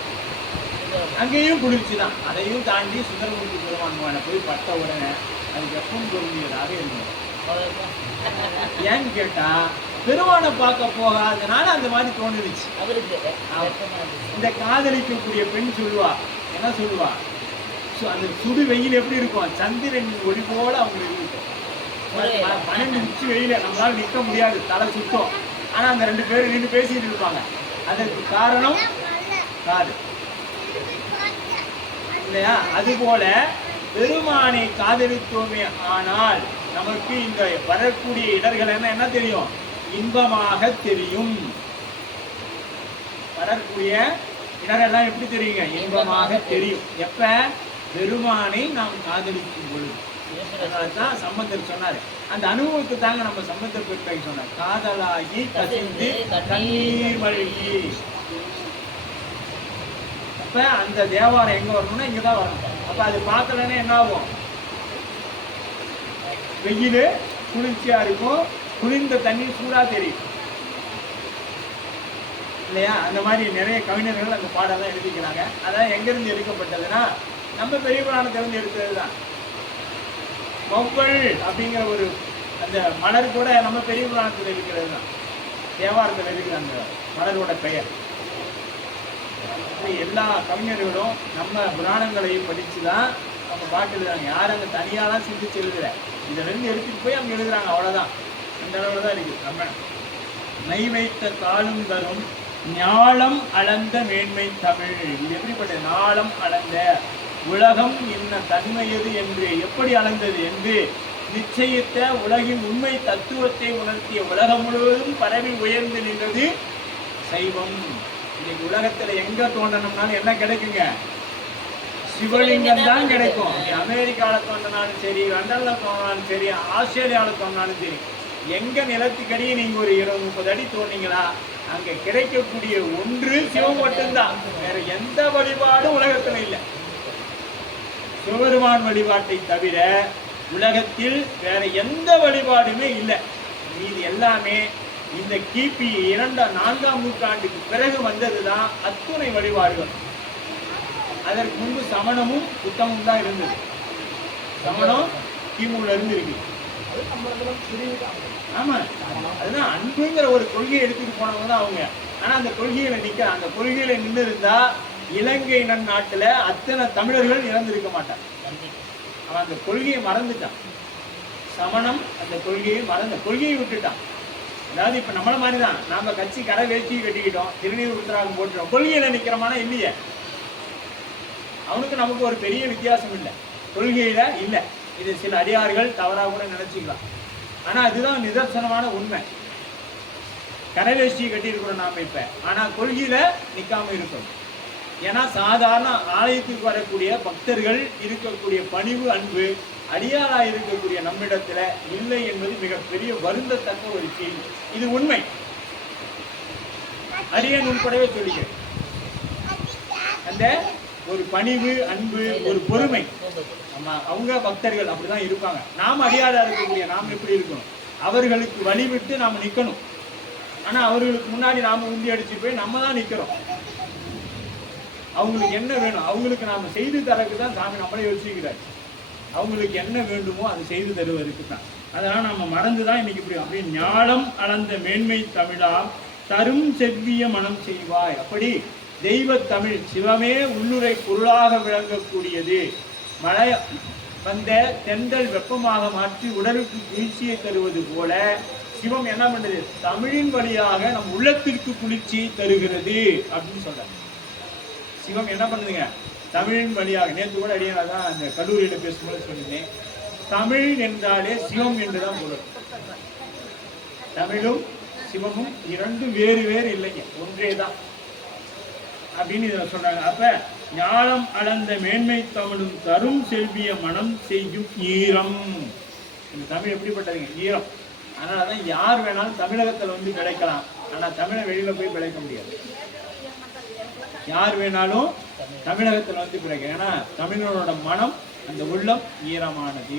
அங்கேயும் குளிர்ச்சி தான். அதையும் தாண்டி சுந்தரமூர்த்தி பெருமான் போய் பட்ட உடனே அது வெப்பம் பொருந்தியதாக இருந்தது. ஏன்னு கேட்டா பெருமானை பார்க்க போகாதனால அந்த மாதிரி தோணுச்சு அவருக்கு. இந்த காதலிக்கக்கூடிய பெண் சொல்லுவா, என்ன சொல்லுவா, அந்த சுடு வெயில் எப்படி இருக்கும், சந்திரன் ஒளி போல அவங்களுக்கு இருக்கும். 12 நிமிஷம் வெயில நம்மளால நிற்க முடியாது, தலை சுத்தம். ஆனா அந்த 2 பேரும் நின்று பேசிட்டு இருப்பாங்க. அதற்கு காரணம் காது இல்லையா? அதுபோல பெருமானை காதலித்தோமே ஆனால் நமக்கு இந்த வரக்கூடிய இடர்கள் என்ன தெரியும், இன்பமாக தெரியும். வரக்கூடிய இடரெல்லாம் எப்படி தெரியுங்க, இன்பமாக தெரியும். எப்ப பெருமானை நாம் காதலிக்கும் பொழுது. அதனால்தான் சம்பந்தர் சொன்னாரு, அந்த அனுபவத்தை தாங்க நம்ம சம்பந்தர் பெற்றாகி சொன்னார், காதலாகி கசிந்து கண்ணீர் மல்கி. அப்ப அந்த தேவாரம் எங்க வரணும்னா இங்கதான் வரணும். அப்ப அது பார்க்கலன்னா என்ன ஆகும், வெயிலு குளிர்ச்சியா இருக்கும், குளிர்ந்த தண்ணி சூடா தெரியும் இல்லையா? அந்த மாதிரி நிறைய கவிஞர்கள் அந்த பாடலாம் எழுதிக்கிறாங்க. அதான் எங்கிருந்து எடுக்கப்பட்டதுன்னா நம்ம பெரிய புராணத்திலிருந்து எடுத்தது தான். மொவ்வல் அப்படிங்கிற ஒரு அந்த மலர் கூட நம்ம பெரிய புராணத்தில் இருக்கிறது தான், தேவாரத்தில் இருக்கிற அந்த மலரோட பெயர். எல்லா கவிஞர்களும் நம்ம புராணங்களையும் படித்து தான் நம்ம பாட்டு எழுதுறாங்க. யாரும் அங்கே தனியாலாம் சிந்திச்சு எழுதுற, இதிலிருந்து எடுத்துட்டு போய் அவங்க எழுதுறாங்க, அவ்வளோதான். அந்த அளவில் தான் இருக்குது. நம்ம நெய் வைத்த காலும் தரும் ஞாலம் அளந்த மேன்மை தமிழ். இது எப்படிப்பட்ட ஞாலம் அளந்த, உலகம் என்ன தன்மையது என்று எப்படி அளந்தது என்று நிச்சயித்த, உலகின் உண்மை தத்துவத்தை உணர்த்திய, உலகம் முழுவதும் பரவி உயர்ந்து நின்றது சைவம். இன்னைக்கு உலகத்துல எங்க தோண்டணும்னாலும் என்ன கிடைக்குங்க, சிவலிங்கம் தான் கிடைக்கும். அமெரிக்கால தோண்டினாலும் சரி, லண்டன்ல தோண்டினாலும் சரி, ஆஸ்திரேலியாவில் தோண்டினாலும் சரி, எங்க நிலத்துக்கடியே நீங்க ஒரு 20-30 அடி தோண்டிங்களா அங்க கிடைக்கக்கூடிய ஒன்று சிவம் மட்டும்தான். வேற எந்த வழிபாடும் உலகத்துல இல்லை. சிவபெருமான் வழிபாட்டை தவிர உலகத்தில் வேற எந்த வழிபாடுமே இல்லை. இது எல்லாமே இந்த கிபி 4ஆம் நூற்றாண்டுக்கு பிறகு வந்ததுதான் அத்துணை வழிபாடுகள். அதற்கு முன்பு சமணமும் புத்தமும் தான் இருந்தது. சமணம் கிமுல இருந்து இருக்கு. ஆமா, அதுதான் அன்புங்கிற ஒரு கொள்கையை எடுத்துட்டு போனவங்க தான் அவங்க. ஆனா அந்த கொள்கையில அந்த கொள்கையில நின்று இருந்தா இலங்கை நாட்டுல அத்தனை தமிழர்கள் இறந்திருக்க மாட்டான். அவன் அந்த கொள்கையை மறந்துட்டான். சமணம் அந்த கொள்கையை கொள்கையை விட்டுட்டான். அதாவது இப்ப நம்மள மாதிரிதான், நாம கட்சி கடை வேட்சி கட்டிக்கிட்டோம், திருநீர் உத்தராகம் போட்டுறோம், கொள்கையில நிக்கிறோமானா இல்லையே. அவனுக்கு நமக்கு ஒரு பெரிய வித்தியாசம் இல்லை, கொள்கையில இல்லை. இது சில அடியார்கள் தவறாக கூட நினைச்சுக்கலாம். ஆனா அதுதான் நிதர்சனமான உண்மை. கடைவேஷ்டியை கட்டி இருக்கிறோம் நாம இப்ப, ஆனா கொள்கையில நிக்காம இருக்கணும். ஏன்னா சாதாரண ஆலயத்துக்கு வரக்கூடிய பக்தர்கள் இருக்கக்கூடிய பணிவு அன்பு அடியாரா இருக்கக்கூடிய நம்மிடத்துல இல்லை என்பது மிகப்பெரிய வருந்தத்தக்க ஒரு செய்தி. இது உண்மை. அடியன் உட்படவே சொல்லிக்கிறேன். அந்த ஒரு பணிவு அன்பு ஒரு பொறுமை, அவங்க பக்தர்கள் அப்படிதான் இருப்பாங்க. நாம் அடியாரா இருக்கக்கூடிய நாம் எப்படி இருக்கணும், அவர்களுக்கு வழிவிட்டு நாம நிக்கணும். ஆனா அவர்களுக்கு முன்னாடி நாம உந்தி அடிச்சு போய் நம்ம தான் நிக்கிறோம். அவங்களுக்கு என்ன வேணும், அவங்களுக்கு நாம செய்து தரக்கு தான் சாமி நம்மளே யோசிக்கிறார். அவங்களுக்கு என்ன வேண்டுமோ அது செய்து தருவதற்கு தான். அதனால நம்ம மறந்துதான் இன்னைக்கு இப்படி அப்படி ஞாலம் அளந்த மேன்மை தமிழாம் தரும் செவ்விய மனம் செய்வாய். அப்படி தெய்வ தமிழ் சிவமே உள்ளுரை பொருளாக விளங்கக்கூடியது. மழை வந்த தென்றல் வெப்பமாக மாற்றி உடலுக்கு குளிர்ச்சியை தருவது போல சிவம் என்ன பண்றது, தமிழின் வழியாக நம் உள்ளத்திற்கு குளிர்ச்சியை தருகிறது அப்படின்னு சொல்றாங்க. சிவம் என்ன பண்ணுதுங்க, தமிழின் வழியாக. நேற்று கூட அடியாதான் அந்த கல்லூரியில பேசும்போது சொன்னேன், தமிழ் என்றாலே சிவம் என்றுதான் பொருள். தமிழும் சிவமும் இரண்டும் வேறு வேறு இல்லைங்க, ஒன்றே தான் அப்படின்னு இதை சொல்றாங்க. அப்ப ஞானம் அளந்த மேன்மை தமிழும் தரும் செல்விய மனம் செய்யும் ஈரம். இந்த தமிழ் எப்படிப்பட்டதுங்க, ஈரம். அதனாலதான் யார் வேணாலும் தமிழகத்துல வந்து கிடைக்கலாம், ஆனா தமிழை வெளியில போய் பிழைக்க முடியாது. யார் வேணாலும் தமிழகத்துல வந்து பிழைக்க, ஏன்னா தமிழனோட மனம் அந்த உள்ளம் ஈரமானது.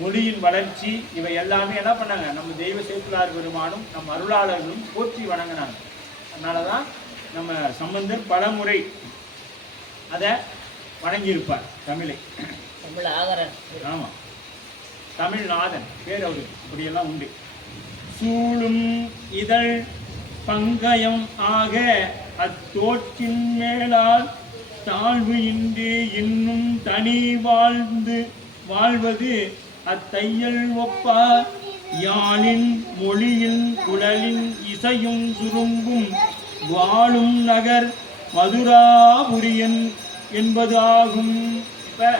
மொழியின் வளர்ச்சி இவை எல்லாமே என்ன பண்ணாங்க, நம்ம தெய்வ சேத்துலார் பெருமானும் நம் அருளாளர்களும் போற்றி வணங்கினாங்க. அதனாலதான் நம்ம சம்பந்தர் பலமுறை அதை வணங்கியிருப்பார் தமிழை. தமிழ் ஆகரன். ஆமாம், தமிழ்நாதன் பேர் அவருக்கு, அப்படியெல்லாம் உண்டு. சூழும் இதழ் பங்கயம் ஆக அத்தோற்றின் மேலால் தாழ்வு இன்றி இன்னும் தனி வாழ்வது அத்தையல் ஒப்பா யாழின் மொழியின் குழலின் இசையும் சுருங்கும் வாழும் நகர் மதுராபுரியன் என்பது ஆகும். இப்ப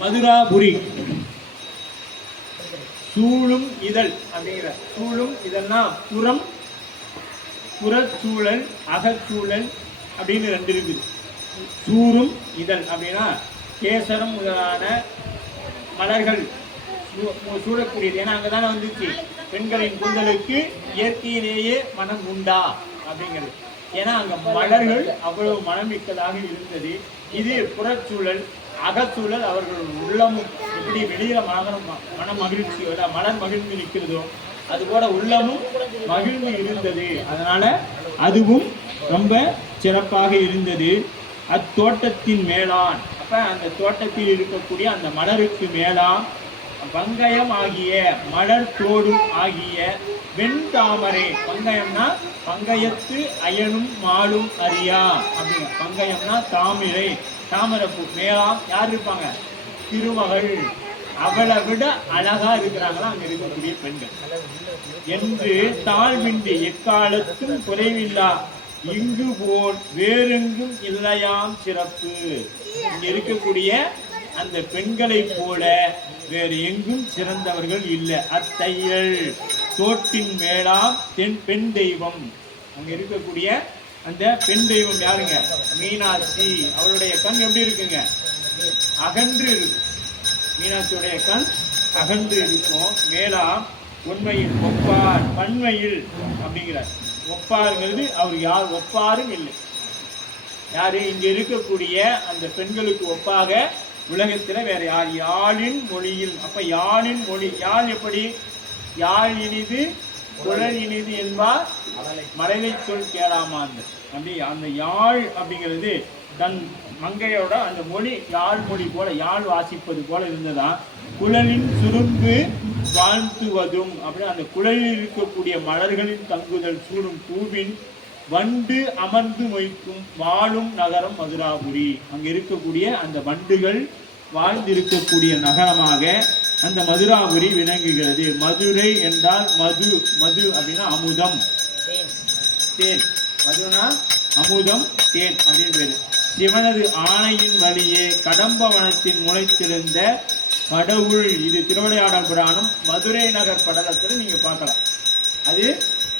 மதுராபுரி சூழும் இதழ் அப்படிங்கிற சூழும் இதழ்னா புறம், புறச்சூழல், அகச்சூழல் அப்படின்னு ரெண்டு இருக்குது. சூரும் இதழ் அப்படின்னா கேசரம் முதலான மலர்கள் சூழக்கூடியது. ஏன்னா அங்கதானே வந்துச்சு பெண்களின் கூந்தலுக்கு இயற்கையிலேயே மனம் உண்டா அப்படிங்கிறது. ஏன்னா அங்க மலர்கள் அவ்வளவு மனமிக்கதாக இருந்தது. இது புறச்சூழல். அகச்சூழல் அவர்கள் உள்ளமும் எப்படி வெளியில மன மகிழ்ச்சியோட மலர் மகிழ்ந்து நிற்கிறதோ அதுபோல உள்ளமும் மகிழ்ந்து இருந்தது. அதனால அதுவும் ரொம்ப சிறப்பாக இருந்தது. அத்தோட்டத்தின் மேலான், அப்ப அந்த தோட்டத்தில் இருக்கக்கூடிய அந்த மலருக்கு மேலான் பங்கயம் ஆகிய மலர் தோடும் ஆகிய வெண்தாமரை. பங்கயம்னா பங்கயத்து அயனும் மாலும் அறியா அப்படிங்க. பங்கயம்னா தாமரை, தாமரைப்பூ. மேலாம் யார் இருப்பாங்க? திருமகள். அவளை விட அழகா இருக்கிறாங்களா அங்க இருக்கக்கூடிய பெண்கள் என்று தாழ்வின்றி எக்காலத்தும் குறைவில்லா இங்கு போல் வேறெங்கும் இல்லையாம் சிறப்பு. இங்க இருக்கக்கூடிய அந்த பெண்களை போல வேறு எங்கும் சிறந்தவர்கள் இல்லை. அத்தையல் தோட்டின் மேலாம் பெண் தெய்வம். அங்க இருக்கக்கூடிய அந்த பெண் தெய்வம் யாருங்க? மீனாட்சி. அவளுடைய கண் எப்படி இருக்குங்க? அகன்று இருக்கு. மீனாட்சியுடைய கண் அகன்று இருக்கும். மேலாம் உண்மையில் ஒப்பார், பன்மையில் அப்படிங்கிறார். ஒப்பாருங்கிறது அவர் யார் ஒப்பாரும் இல்லை. யாரு? இங்க இருக்கக்கூடிய அந்த பெண்களுக்கு ஒப்பாக உலகத்துல வேற யார்? யாழின் மொழியில். அப்ப யாழின் மொழி, யாழ் எப்படி? யாழ் இனிது குழல் இனிது என்பார் மறைவை சொல் கேளாமாந்து. அப்படி அந்த யாழ் அப்படிங்கிறது தன் மங்கையோட அந்த மொழி யாழ் மொழி போல, யாழ் வாசிப்பது போல இருந்ததா. குழலின் சுரும்பு வாழ்த்துவதும், அப்படி அந்த குழலில் இருக்கக்கூடிய மலர்களின் தங்குதல் சூடும் பூவின் வண்டு அமர்ந்து மொய்க்கும் வாழும் நகரம் மதுராபுரி. அங்க இருக்கக்கூடிய அந்த வண்டுகள் வாழ்ந்திருக்கக்கூடிய நகரமாக அந்த மதுராபுரி விளங்குகிறது. மதுரை என்றால் மது, மது அப்படின்னா அமுதம், தேன். மதுனா அமுதம், தேன் அப்படின்னு பேரு. சிவனது ஆணையின் வழியே கடம்பவனத்தின் முளைத்திருந்த கடவுள். இது திருவிளையாடல் புராணம் மதுரை நகர் படலத்தில் நீங்க பார்க்கலாம். அது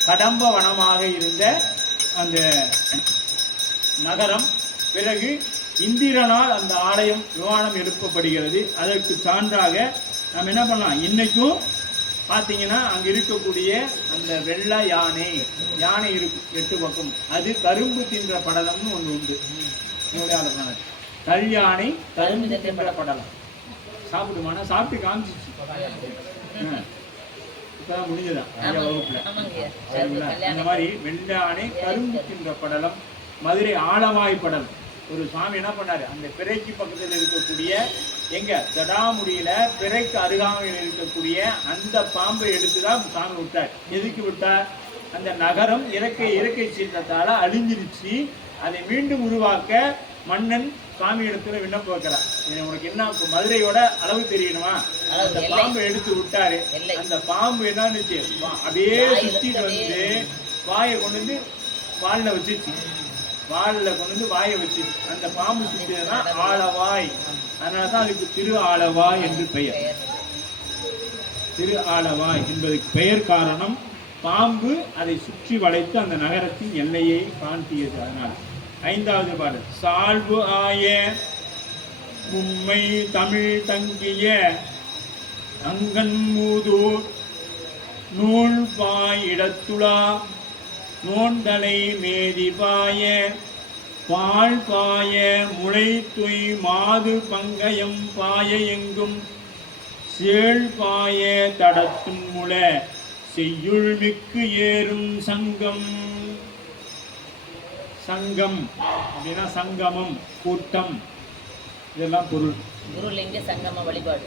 கடம்பவனமாக இருந்த அந்த நகரம். பிறகு இந்திரனால் அந்த ஆலயம் விமானம் எழுப்பப்படுகிறது. அதற்கு சான்றாக நம்ம என்ன பண்ணலாம், இன்னைக்கும் பார்த்தீங்கன்னா அங்க இருக்கக்கூடிய அந்த வெள்ளை யானை, யானை இருக்கு 8 பக்கம். அது கரும்பு தின்ற படலம்னு ஒன்று உண்டு. கல் யானை கரும்பு தின்ற படலம். சாப்பிடுமானா சாப்பிட்டு காமிச்சிச்சு. இப்பதான் முடிஞ்சதான் வகுப்புல. இந்த மாதிரி வெள்ளை யானை கரும்பு தின்ற படலம், மதுரை ஆலவாய் படலம். ஒரு சுவாமி என்ன பண்ணாரு, அந்த பிறைக்கு பக்கத்தில் இருக்கக்கூடிய எங்க ஜடாமுடியில பிறைக்கு அருகாமையில் இருக்கக்கூடிய அந்த பாம்பை எடுத்துதான் சாமி விட்டார். எதுக்கு விட்டார்? அந்த நகரம் இயற்கை சீற்றத்தால அழிஞ்சிருச்சு. அதை மீண்டும் உருவாக்க மன்னன் சுவாமி இடத்துல விண்ணப்பம் வைக்கிறார். உனக்கு என்ன மதுரையோட அளவு தெரியணுமா? அந்த பாம்பை எடுத்து விட்டாரு. அந்த பாம்பு என்னன்னு அப்படியே சுத்திட்டு வந்து வாயை கொண்டு வந்து வாலில் வச்சிருச்சு. வாலில் கொண்டு வந்து வாயை வச்சிருச்சு. அந்த பாம்பு சுத்தியதுதான் ஆலவாய். அதனாலதான் அதுக்கு திரு ஆலவாய் என்று பெயர். திரு ஆலவாய் என்பதற்கு பெயர் காரணம் பாம்பு அதை சுற்றி வளைத்து அந்த நகரத்தின் எல்லையை காட்டியது. அதனால் 5வது பாடல். சால்பு ஆய உம்மை தமிழ் தங்கிய அங்கன் மூதூர் நூல் பாய் இடத்துலா நோண்டலை மேதி பாய பால் பாய முளை துய் மாது பங்கயம் பாய எங்கும் சேள் பாய தடத்தும் முள செய்யுள் மிக்கு ஏறும் சங்கம். சங்கம் அப்படின்னா சங்கமம், கூட்டம், இதெல்லாம் பொருள். குருலிங்க சங்கம வழிபாடு.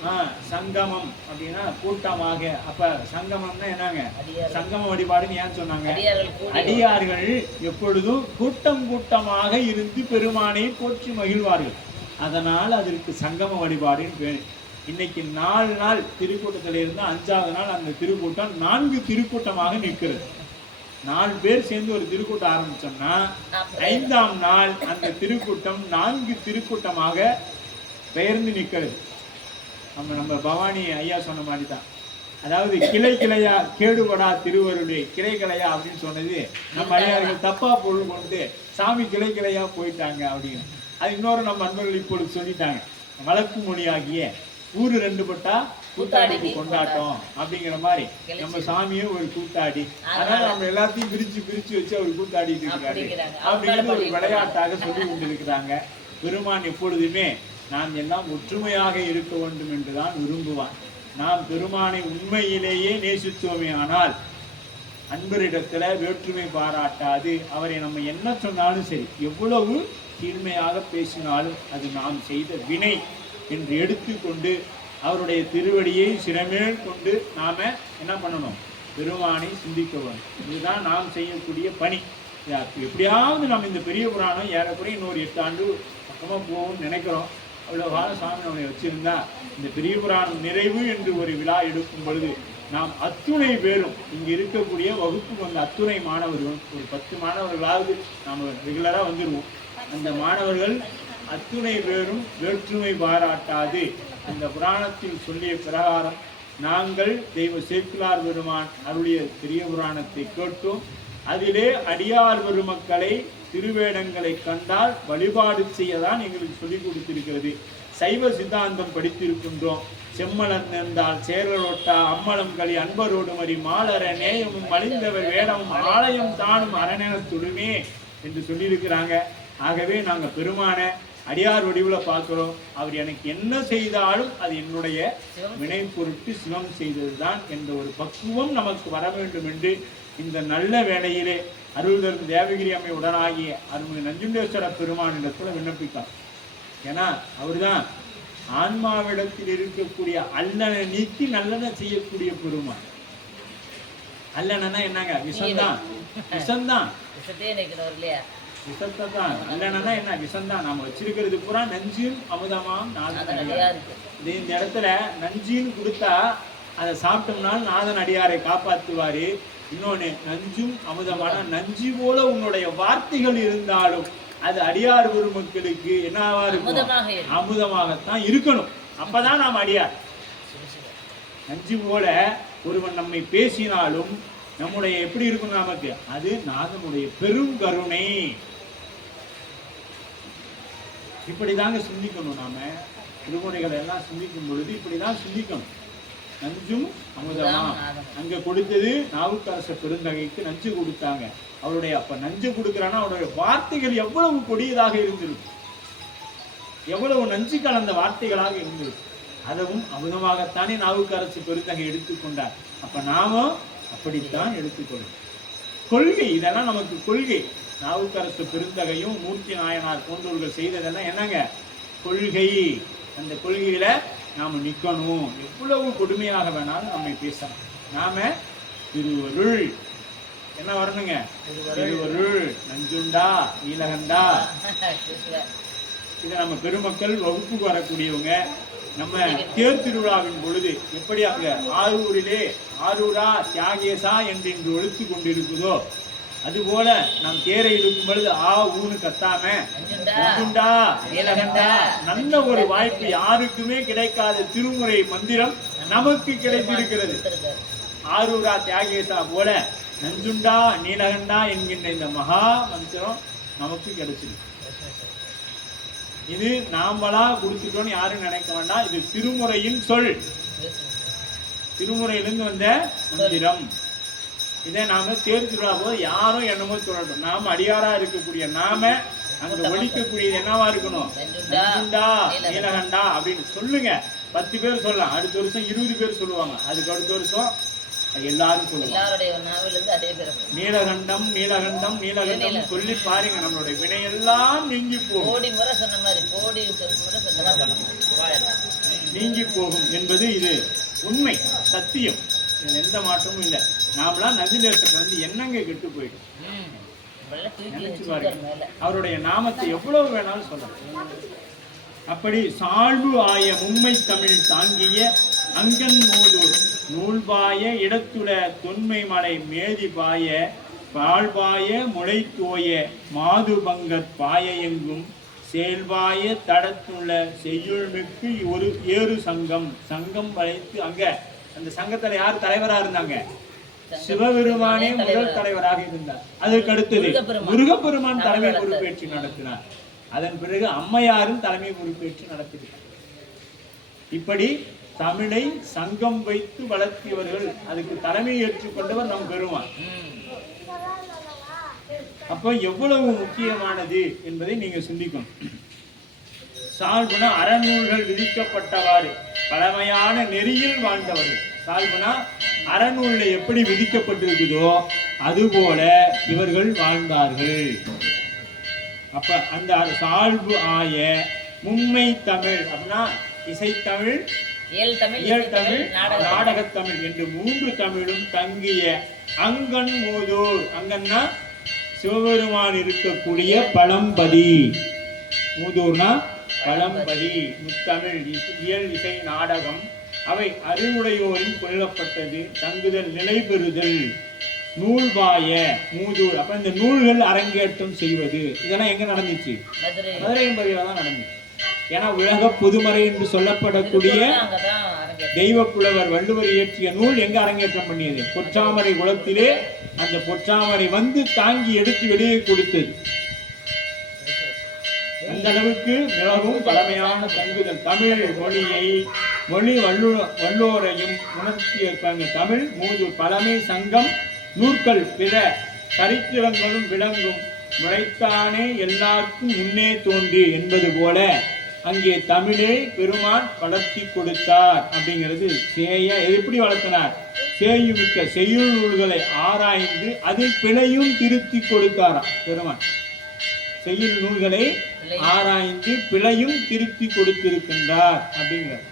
சங்கமம் அப்படின்னா கூட்டமாக. அப்ப சங்கமம்னா என்னங்க? அடியார்கள். சங்கம வழிபாடுன்னு ஏன் சொன்னாங்க? அடியார்கள் கூடி அடியார்கள் எப்பொழுதும் கூட்டம் கூட்டமாக இருந்து பெருமானை போற்றி மகிழ்வார்கள். அதனால் அதற்கு சங்கம வழிபாடுன்னு பேரு. இன்னைக்கு 4 நாள் திருக்கூட்டத்தில் இருந்து 5வது நாள் அந்த திருக்கூட்டம் 4 திருக்கூட்டமாக நிற்கிறது. 4 பேர் சேர்ந்து ஒரு திருக்கூட்டம் ஆரம்பிச்சோம்னா 5ஆம் நாள் அந்த திருக்கூட்டம் 4 திருக்கூட்டமாக பெயர்ந்து நிற்கிறது. நம்ம பவானி ஐயா சொன்ன மாதிரி தான். அதாவது கிளை கிளையா கேடுபடா திருவருளே, கிளை கிளையா அப்படின்னு சொன்னது நம்ம ஐயார்கள் தப்பா பொருள் கொண்டு சாமி கிளை கிளையா போயிட்டாங்க அப்படின்னு. அது இன்னொரு நம்ம அன்பர்கள் இப்பொழுது சொல்லிட்டாங்க. வழக்கு மொழியாகிய ஊரு 2 பட்டா கூத்தாடிக்கு கொண்டாட்டம் அப்படிங்கிற மாதிரி நம்ம சாமியும் ஒரு கூத்தாடி. அதனால நம்ம எல்லாத்தையும் பிரிச்சு வச்சு அவர் கூத்தாடிட்டு இருக்காரு அப்படிங்கிறது ஒரு விளையாட்டாக சொல்லி கொண்டிருக்கிறாங்க. பெருமான் எப்பொழுதுமே நாம் எல்லாம் ஒற்றுமையாக இருக்க வேண்டும் என்றுதான் விரும்புவான். நாம் பெருமானை உண்மையிலேயே நேசித்தோமே ஆனால் அன்பரிடத்துல வேற்றுமை பாராட்டாது அவரை நம்ம என்ன சொன்னாலும் சரி, எவ்வளவு தீர்மையாக பேசினாலும் அது நாம் செய்த வினை என்று எடுத்துக்கொண்டு அவருடைய திருவடியை சிறமேல் கொண்டு நாம என்ன பண்ணணும்? பெருமானை சிந்திக்க வேண்டும். இதுதான் நாம் செய்யக்கூடிய பணி. எப்படியாவது நம்ம இந்த பெரிய புராணம் ஏறக்குறைய இன்னொரு 8 ஆண்டு பக்கமா போகும்னு நினைக்கிறோம். அவ்வளோ காலம் சாமி நம்மளை வச்சிருந்தா இந்த பெரிய புராணம் நிறைவு என்று ஒரு விழா எடுக்கும் பொழுது நாம் அத்துணை பேரும் இங்கே இருக்கக்கூடிய வகுப்புக்கு வந்த அத்துணை மாணவர்கள், ஒரு 10 மாணவர்களாவது நாம் ரெகுலராக வந்துடுவோம். அந்த மாணவர்கள் அத்துணை பேரும் வேற்றுமை பாராட்டாது இந்த புராணத்தில் சொல்லிய பிரகாரம் நாங்கள் தெய்வ சேக்கிழார் பெருமான் அருளிய பெரிய புராணத்தை கேட்டோம். அதிலே அடியார் பெருமக்களை திருவேடங்களை கண்டால் வழிபாடு செய்யதான் எங்களுக்கு சொல்லிக் கொடுத்திருக்கிறது. சைவ சித்தாந்தம் படித்திருக்கின்றோம். செம்மலன் நேர்ந்தால் சேரலோட்டா அம்மலம் களி அன்பரோடு மறி மாலர நேயமும் மலிந்தவர் வேடமும் ஆலயம் தானும் அரணத்துடுமே என்று சொல்லியிருக்கிறாங்க. ஆகவே நாங்கள் பெருமான அடியார் வடிவில் பார்க்கிறோம். அவர் எனக்கு என்ன செய்தாலும் அது என்னுடைய வினை பொருட்டு சிவம் செய்ததுதான் என்ற ஒரு பக்குவம் நமக்கு வர வேண்டும் என்று இந்த நல்ல வேளையிலே அருள்தரும் தேவகிரி அம்மை உடனாகிய அருள்மிகு நஞ்சுண்டேஸ்வர பெருமானிடத்தில் விண்ணப்பித்தார். ஏன்னா அவர்தான் ஆன்மாவிடத்தில் இருக்கக்கூடிய அல்லனை நீக்கி நல்லன செய்யக்கூடிய பெருமான். அல்லனா என்னங்க? விஷம்தான். விஷம்தான் விஷத்தை தான். அல்லனா என்ன? விஷம்தான். நாம வச்சிருக்கிறது பூரா நஞ்சும் அமுதமாம் நாதன். இந்த இடத்துல நஞ்சின்னு கொடுத்தா அதை சாப்பிட்டோம்னாலும் நாதன் அடியாரை காப்பாற்றுவாரு. இன்னொன்னு நஞ்சும் அமுதமான, நஞ்சு போல உன்னுடைய வார்த்தைகள் இருந்தாலும் அது அடியார் பெருமக்களுக்கு என்னவா இருக்கும்? அமுதமாகத்தான் இருக்கணும். அப்பதான் நாம் அடியார். நஞ்சு போல ஒருவன் நம்மை பேசினாலும் நம்முடைய எப்படி இருக்கும் நமக்கு? அது நாதனுடைய பெரும் கருணை. இப்படிதாங்க சிந்திக்கணும். நாம திருமுறைகளை எல்லாம் சிந்திக்கும் பொழுது இப்படிதான் சிந்திக்கணும். நஞ்சும் அமுதமா. அங்க கொடுத்தது நாவுக்கரச பெருந்தகைக்கு நஞ்சு கொடுத்தாங்க. அவருடைய அப்ப நஞ்சு கொடுக்கிறான்னா அவருடைய வார்த்தைகள் எவ்வளவு கொடியதாக இருந்திருக்கும், எவ்வளவு நஞ்சு கலந்த வார்த்தைகளாக இருந்திருக்கும். அதுவும் அமுதமாகத்தானே நாவுக்கரசு பெருந்தகை எடுத்துக்கொண்டார். அப்ப நாமும் அப்படித்தான் எடுத்துக்கொள்ளும். கொள்கை இதெல்லாம் நமக்கு கொள்கை. நாவுக்கரசு பெருந்தகையும் மூர்த்தி நாயனார் போன்றவர்கள் செய்ததெல்லாம் என்னங்க? கொள்கை. அந்த கொள்கையில நாம நிக்கணும். எவ்வளவு கொடுமையாக வேணாலும் நம்மை பேசலாம். நாம திருவருள் என்ன வரணுங்க? திருவருள், நஞ்சுண்டா, நீலகண்டா. இது நம்ம பெருமக்கள் வகுப்புக்கு வரக்கூடியவங்க. நம்ம தேர் திருவிழாவின் பொழுது எப்படி அங்க ஆரூரிலே ஆரூரா தியாகேசா என்று இன்று ஒழித்து கொண்டிருக்குதோ அதுபோல நாம் தேரை இழுக்கும் பொழுது ஊன்னு கத்தாம நஞ்சுண்டா நீலகண்டா. நல்ல ஒரு வாய்ப்பு, யாருக்குமே கிடைக்காத திருமுறை மந்திரம் நமக்கு கிடைத்திருக்கிறது. ஆரூரா தியாகேசா போல நஞ்சுண்டா நீலகண்டா என்கின்ற இந்த மகா மந்திரம் நமக்கு கிடைச்சிருக்கு. இது நாமளா கொடுத்துட்டோன்னு யாரும் நினைக்க வேண்டாம். இது திருமுறையின் சொல், திருமுறையிலிருந்து வந்த மந்திரம். இதை நாம தேர் திருவிழா போது யாரும் என்னமோ சொல்லட்டும். நாம அடியாரா இருக்கக்கூடிய நாம அங்க ஒழிக்கக்கூடியது என்னவா இருக்கணும்? நஞ்சுண்டா நீலகண்டா அப்படின்னு சொல்லுங்க. 10 பேர் சொல்லலாம். அடுத்த வருஷம் 20 பேர் சொல்லுவாங்க. அதுக்கு அடுத்த வருஷம் அது எல்லாரும் சொல்லுவாங்க. எல்லாருடைய நாவிலிருந்து அதே பிறப்பு. நீலகண்டம் நீலகண்டம் நீலகண்டம் சொல்லி பாருங்க, நம்மளுடைய வினையெல்லாம் நீங்கி போகும். கோடி முறை சொன்ன மாதிரி, கோடி முறை சொன்ன மாதிரி நீங்கி போகும் என்பது இது உண்மை, சத்தியம். இதுல எந்த மாற்றமும் இல்லை. நாமெல்லாம் நதிநேசத்தை வந்து என்னங்க கெட்டு போயிடும். நினைச்சு பாருங்க, அவருடைய நாமத்தை எவ்வளவு வேணாலும் சொல்லலாம். அப்படி சால்பு ஆய மும்மை தமிழ் தாங்கிய அங்கன் மூதூர் நூல்பாய இடத்துல தொன்மை மலை மேதி பாய பால்பாய முளை தோய மாதுபங்கற் பாய எங்கும் செயல்பாய தடத்துள்ள செய்யுள்மிக்கு ஒரு ஏறு சங்கம் சங்கம் வளைத்து. அங்க அந்த சங்கத்துல யார் தலைவரா இருந்தாங்க? சிவபெருமானே முதல் தலைவராக இருந்தார். அதற்கு அடுத்தது முருகப்பெருமான் தலைமை பொறுப்பேற்று நடத்தினார். அதன் பிறகு அம்மையாரும் தலைமை பொறுப்பேற்று நடத்தினார். இப்படி தமிழை சங்கம் வைத்து வளர்த்தியவர்கள், அதுக்கு தலைமை ஏற்றுக்கொண்டவர் நம் பெருமான். அப்ப எவ்வளவு முக்கியமானது என்பதை நீங்க சிந்திக்கணும். சால்புனா அறநூல்கள் விதிக்கப்பட்டவாறு பழமையான நெறியில் வாழ்ந்தவர்கள். சால்புனா அறநூல்ல எப்படி விதிக்கப்பட்டிருக்குதோ அதுபோல இவர்கள் வாழ்ந்தார்கள். அப்ப அந்த சால்பு ஆய மும்மை தமிழ் அப்படின்னா இசைத்தமிழ், இயல் தமிழ், நாடகத்தமிழ் என்று 3 தமிழும் தங்கிய அங்கன் மூதூர். அங்கன்னா சிவபெருமான் இருக்கக்கூடிய பழம்பதி. மூதூர்னா பழம்பதி. முத்தமிழ், இயல், இசை, நாடகம் அவை அறிவுடையோரின் கொள்ளப்பட்டது. தங்குதல், நிலை பெறுதல். நூல்பாய மூதூர். அப்ப இந்த நூல்கள் அரங்கேற்றம் செய்வது இதெல்லாம் எங்க நடந்துச்சு? மதுரையம்பதியில தான் நடந்துச்சு. ஏன்னா உலக பொதுமறை என்று சொல்லப்படக்கூடிய தெய்வ புலவர் வள்ளுவர் இயற்றிய நூல் எங்க அரங்கேற்றம் பண்ணியது? பொற்றாமரை குளத்திலே. அந்த பொற்றாமரை வந்து தாங்கி எடுத்து வெளியே கொடுத்தது. அந்த அளவுக்கு மிகவும் பழமையான தங்குதல். தமிழ் மொழி வல்லோரையும் உணர்த்திய தமிழ் மூதூர் பழமை சங்கம் நூற்கள் பிற சரித்திரங்களும் விளங்கும் முளைத்தானே எல்லாருக்கும் முன்னே தோன்றி என்பது போல அங்கே தமிழே பெருமான் வளர்த்தி கொடுத்தார். அப்படிங்கிறது எப்படி வளர்த்தினார்? சேயுமிக்க செய்யுள் நூல்களை ஆராய்ந்து அதில் பிழையும் திருத்தி கொடுத்தாராம் பெருமான். செய்யுள் நூல்களை ஆராய்ந்து பிழையும் திருத்தி கொடுத்திருக்கின்றார் அப்படிங்கிறார்.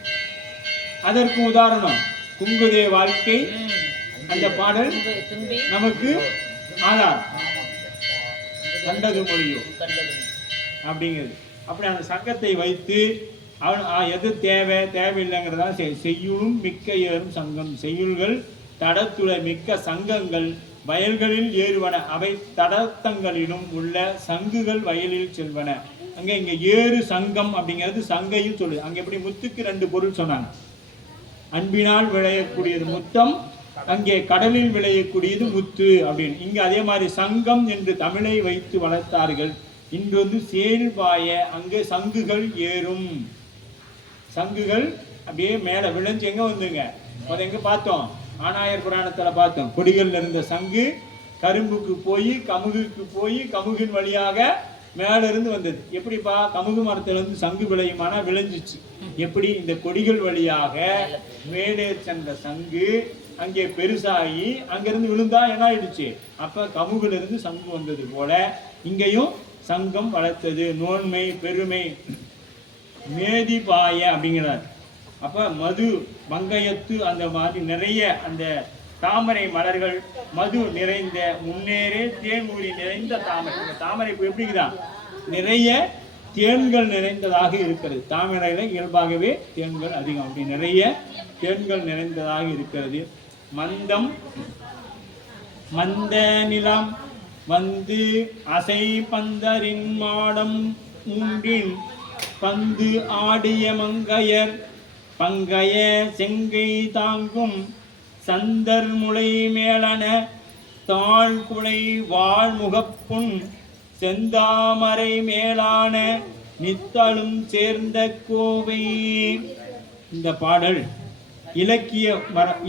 அதற்கு உதாரணம் குங்குதே வாழ்க்கை. அந்த பாடல் நமக்கு ஆதார். கண்டது மொழியோ அப்படிங்கிறது. அப்படி அந்த சங்கத்தை வைத்து எது தேவையில்லைங்கிறதா செய்யுளும் மிக்க ஏறும் சங்கம். செய்யுள்கள் தடத்துள மிக்க சங்கங்கள் வயல்களில் ஏறுவன. அவை தடத்தங்களிலும் உள்ள சங்குகள் வயலில் செல்வன. இங்க ஏறு சங்கம் அப்படிங்கிறது சங்கையும் சொல்லுது. அங்க எப்படி முத்துக்கு 2 பொருள் சொன்னாங்க. அன்பினால் விளையக்கூடியது முத்தம், அங்கே கடலில் விளையக்கூடியது முத்து அப்படின்னு. இங்க அதே மாதிரி சங்கம் என்று தமிழை வைத்து வளர்த்தார்கள். இன்று வந்து செயல்பாய அங்கே சங்குகள் ஏறும். சங்குகள் அப்படியே மேல விளைஞ்சு எங்க வந்துங்க? எங்க பார்த்தோம்? ஆனாயர் புராணத்துல பார்த்தோம். கொடிகள்ல இருந்த சங்கு கரும்புக்கு போய் கமுகுக்கு போய் கமுகின் வழியாக மேல இருந்து வந்தது. எப்படிப்பா? கமுகு மரத்துல இருந்து சங்கு விளையுமானா விளைஞ்சிச்சு. எப்படி? இந்த கொடிகள் வழியாக மேலே சென்ற சங்கு அங்கே பெருசாகி அங்கிருந்து விழுந்தா என்ன ஆயிடுச்சு? அப்ப கமுகுல இருந்து சங்கு வந்தது போல இங்கேயும் சங்கம் வளர்த்தது. நோன்மை பெருமை மேதிபாய அப்படிங்கிறார். அப்ப மது மங்கையத்து அந்த மாதிரி நிறைய அந்த தாமரை மலர்கள் மது நிறைந்த முன்னேறே தேன்மூடி நிறைந்த தாமரை. இந்த தாமரை இப்போ எப்படிதான் நிறைய தேன்கள் நிறைந்ததாக இருக்கிறது. தாமரையில இயல்பாகவே தேன்கள் அதிகம். அப்படி நிறைய தேன்கள் நிறைந்ததாக இருக்கிறது. மந்தம் மந்த நிலம் வந்து அசை பந்தரின் மாடம் மூன்றின் பந்து ஆடிய மங்கையர் பங்கைய செங்கை தாங்கும் சந்தர் முளை மேலன தாழ்குலை வாழ்முகப்புண் செந்தாமரை மேலான நித்தலும் சேர்ந்த கோவை. இந்த பாடல்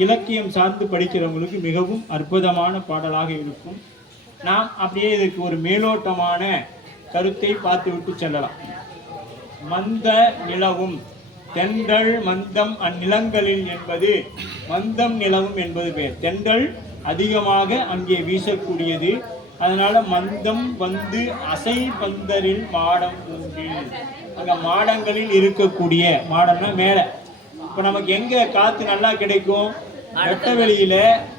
இலக்கியம் சார்ந்து படிக்கிறவங்களுக்கு மிகவும் அற்புதமான பாடலாக இருக்கும். நாம் அப்படியே இதற்கு ஒரு மேலோட்டமான கருத்தை பார்த்து விட்டு செல்லலாம். மந்த நிலவும் தென்றல் மந்தம் அந்நிலங்களில் என்பது மந்தம் நிலவும் என்பது பெயர். தென்றல் அதிகமாக அங்கே வீசக்கூடியது. அதனால மந்தம் வந்து அசை பந்தரில் மாடம் மூன்றில், அங்க மாடங்களில் இருக்கக்கூடிய, மாடம்னா மேலே. இப்போ நமக்கு எங்க காத்து நல்லா கிடைக்கும்? வெட்ட வெளியில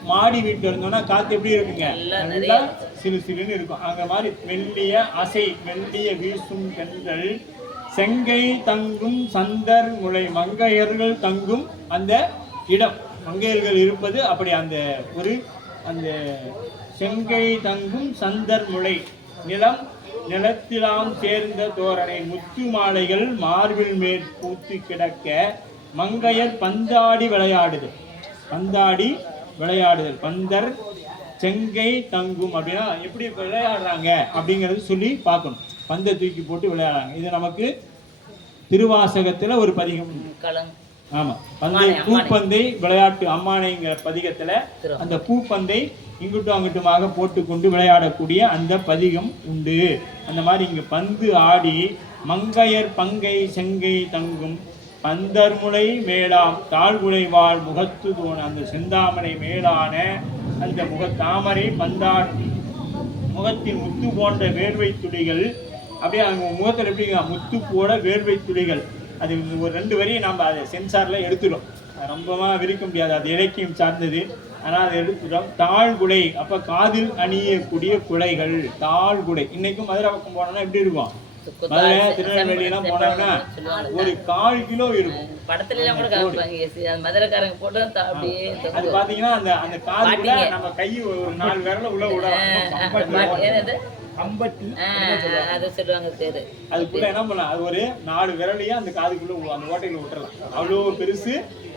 மாடி வீட்டு இருந்தோம்னா காத்து எப்படி இருக்குங்க? நல்லா சிறு சிறுன்னு இருக்கும். அங்க மாதிரி மெல்லிய அசை மெல்லிய வீசும் தென்றல் செங்கை தங்கும் சந்தர் முளை, மங்கையர்கள் தங்கும் அந்த இடம், மங்கையர்கள் இருப்பது அப்படி அந்த ஒரு அந்த செங்கை தங்கும் சந்தர் முளை நிலம், நிலத்திலாம் சேர்ந்த தோரணை முத்து மாலைகள் மார்பில் மேற் பூத்து கிடக்க மங்கையர் பந்தாடி விளையாடுதல். பந்தாடி விளையாடுதல், பந்தர் செங்கை தங்கும் அப்படின்னா எப்படி விளையாடுறாங்க அப்படிங்கிறது சொல்லி பார்க்கணும். பந்தை தூக்கி போட்டு விளையாடுறாங்க. இது நமக்கு திருவாசகத்துல ஒரு பதிகம். ஆமா, பந்தை பூப்பந்தை விளையாட்டு அம்மானைங்கிற பதிகத்துல அந்த பூப்பந்தை இங்குட்டும் அங்குட்டுமாக போட்டுக்கொண்டு விளையாடக்கூடிய அந்த பதிகம் உண்டு. அந்த மாதிரி இங்க பந்து ஆடி மங்கையர் பங்கை செங்கை தங்கும் பந்தர்முலை மேலாம் தாழ்குலை வாழ் முகத்து தோண, அந்த செந்தாமரை மேலான அந்த தாமரை பந்தாடி முகத்தின் முத்து போன்ற வேர்வை துளிகள் அப்படியே அவங்க முகத்தில் எப்படிங்க முத்து போட வேர்வை துளிகள். அது ஒரு 2 வரியை நம்ம அதை சென்சாரில் எடுத்துடும். ரொம்பமா விரிக்க முடியாது, அது இலக்கியம் சார்ந்தது. ஆனால் அதை எடுத்துட்டோம். தாழ்குலை, அப்போ காதில் அணியக்கூடிய குலைகள், தாழ்குலை. இன்னைக்கும் மதுரை பக்கம் போனோம்னா எப்படி இருக்கும்? மதுரை திருநெல்வேலி எல்லாம் போனாங்கன்னா ஒரு 1/4 கிலோ இருக்கும். அது பாத்தீங்கன்னா அந்த அந்த காதுக்குள்ள நம்ம கை ஒரு 4 விரல உள்ள விடலாம். அதுக்குள்ள என்ன பண்ணலாம்? அது ஒரு 4 விரலையும் அந்த காதுக்குள்ள அந்த ஓட்டையில விட்டுறலாம். அவ்வளோ பெருசு